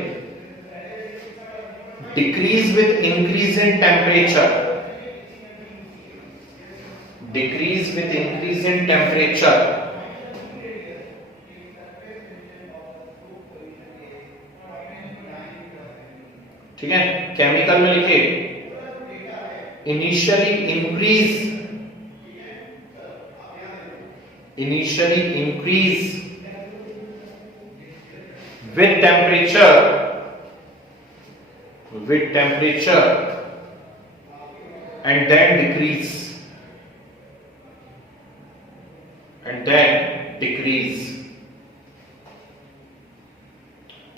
decrease with increase in temperature, decrease with increase in temperature, ठीक है। केमिकल में लिखिए initially increase with temperature and then decrease, then decrease.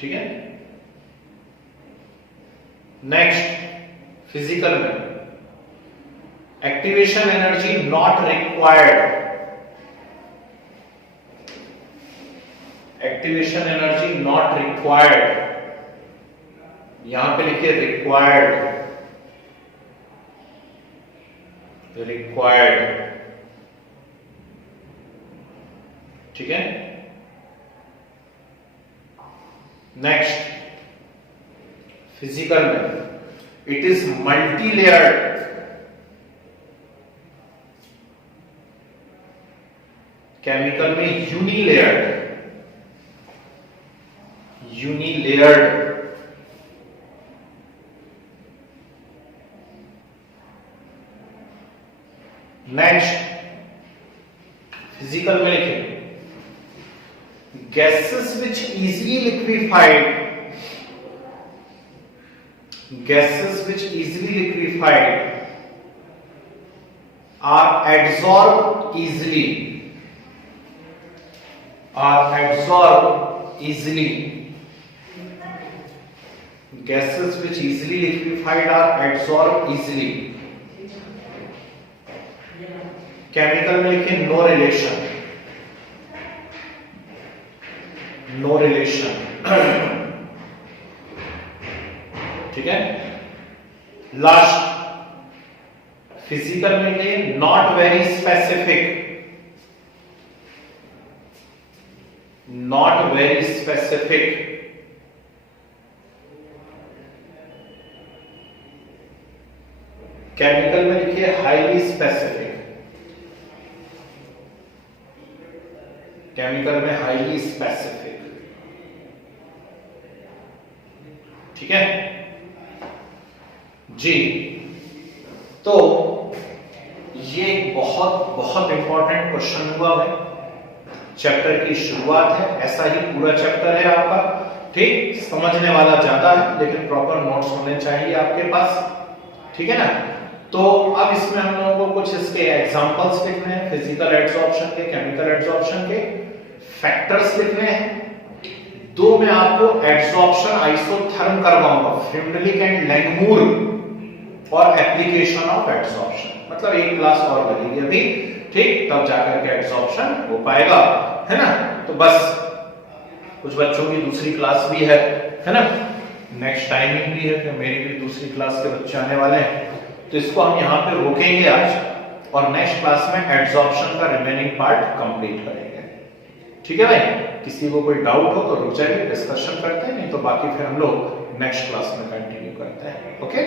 ठीक है, नेक्स्ट फिजिकल में activation energy not required, activation energy not required, यहां पे लिखिए रिक्वायर्ड, रिक्वायर्ड, ठीक है। नेक्स्ट फिजिकल में it is multi layered, chemical में यूनिलेयर्ड, यूनिलेयर्ड, नेक्स्ट फिजिकल में लिखें gases which easily liquefied, gases which easily liquefied are absorbed easily, are absorbed easily, gases which easily liquefied are absorbed easily। Chemical में लिखें नो रिलेशन, नो रिलेशन, ठीक है। लास्ट फिजिकल में लिखे not very specific, not very specific, chemical में लिखिए हाईली स्पेसिफिक, केमिकल में हाईली स्पेसिफिक, ठीक है जी। तो ये एक बहुत बहुत इंपॉर्टेंट क्वेश्चन हुआ है, चैप्टर की शुरुआत है, ऐसा ही पूरा चैप्टर है आपका, ठीक। समझने वाला ज्यादा है लेकिन प्रॉपर नोट्स होने चाहिए आपके पास, ठीक है ना। तो अब इसमें हम लोगों को कुछ इसके एग्जांपल्स लिखने हैं, फिजिकल एड्सॉर्प्शन के, केमिकल एड्सॉर्प्शन के, फैक्टर्स लिखने हैं। दो मैं आपको एड्सॉर्प्शन आइसोथर्म करवाऊंगा, फ्रिमलिक एंड लैंगमूर, और एप्लीकेशन ऑफ एड्सॉर्प्शन, मतलब एक क्लास और लगेगी अभी, ठीक, तब जाकर के एड्सॉर्प्शन हो पाएगा, है ना। तो बस कुछ बच्चों की दूसरी क्लास भी है ना, नेक्स्ट टाइमिंग भी है, मेरी भी दूसरी क्लास के बच्चे आने वाले हैं, तो इसको हम यहाँ पे रोकेंगे आज, और नेक्स्ट क्लास में एड्सॉर्प्शन का रिमेनिंग पार्ट कंप्लीट करेंगे, ठीक है भाई। किसी को कोई डाउट हो तो रुक जाइए, डिस्कशन करते हैं, नहीं तो बाकी फिर हम लोग नेक्स्ट क्लास में कंटिन्यू करते हैं, ओके।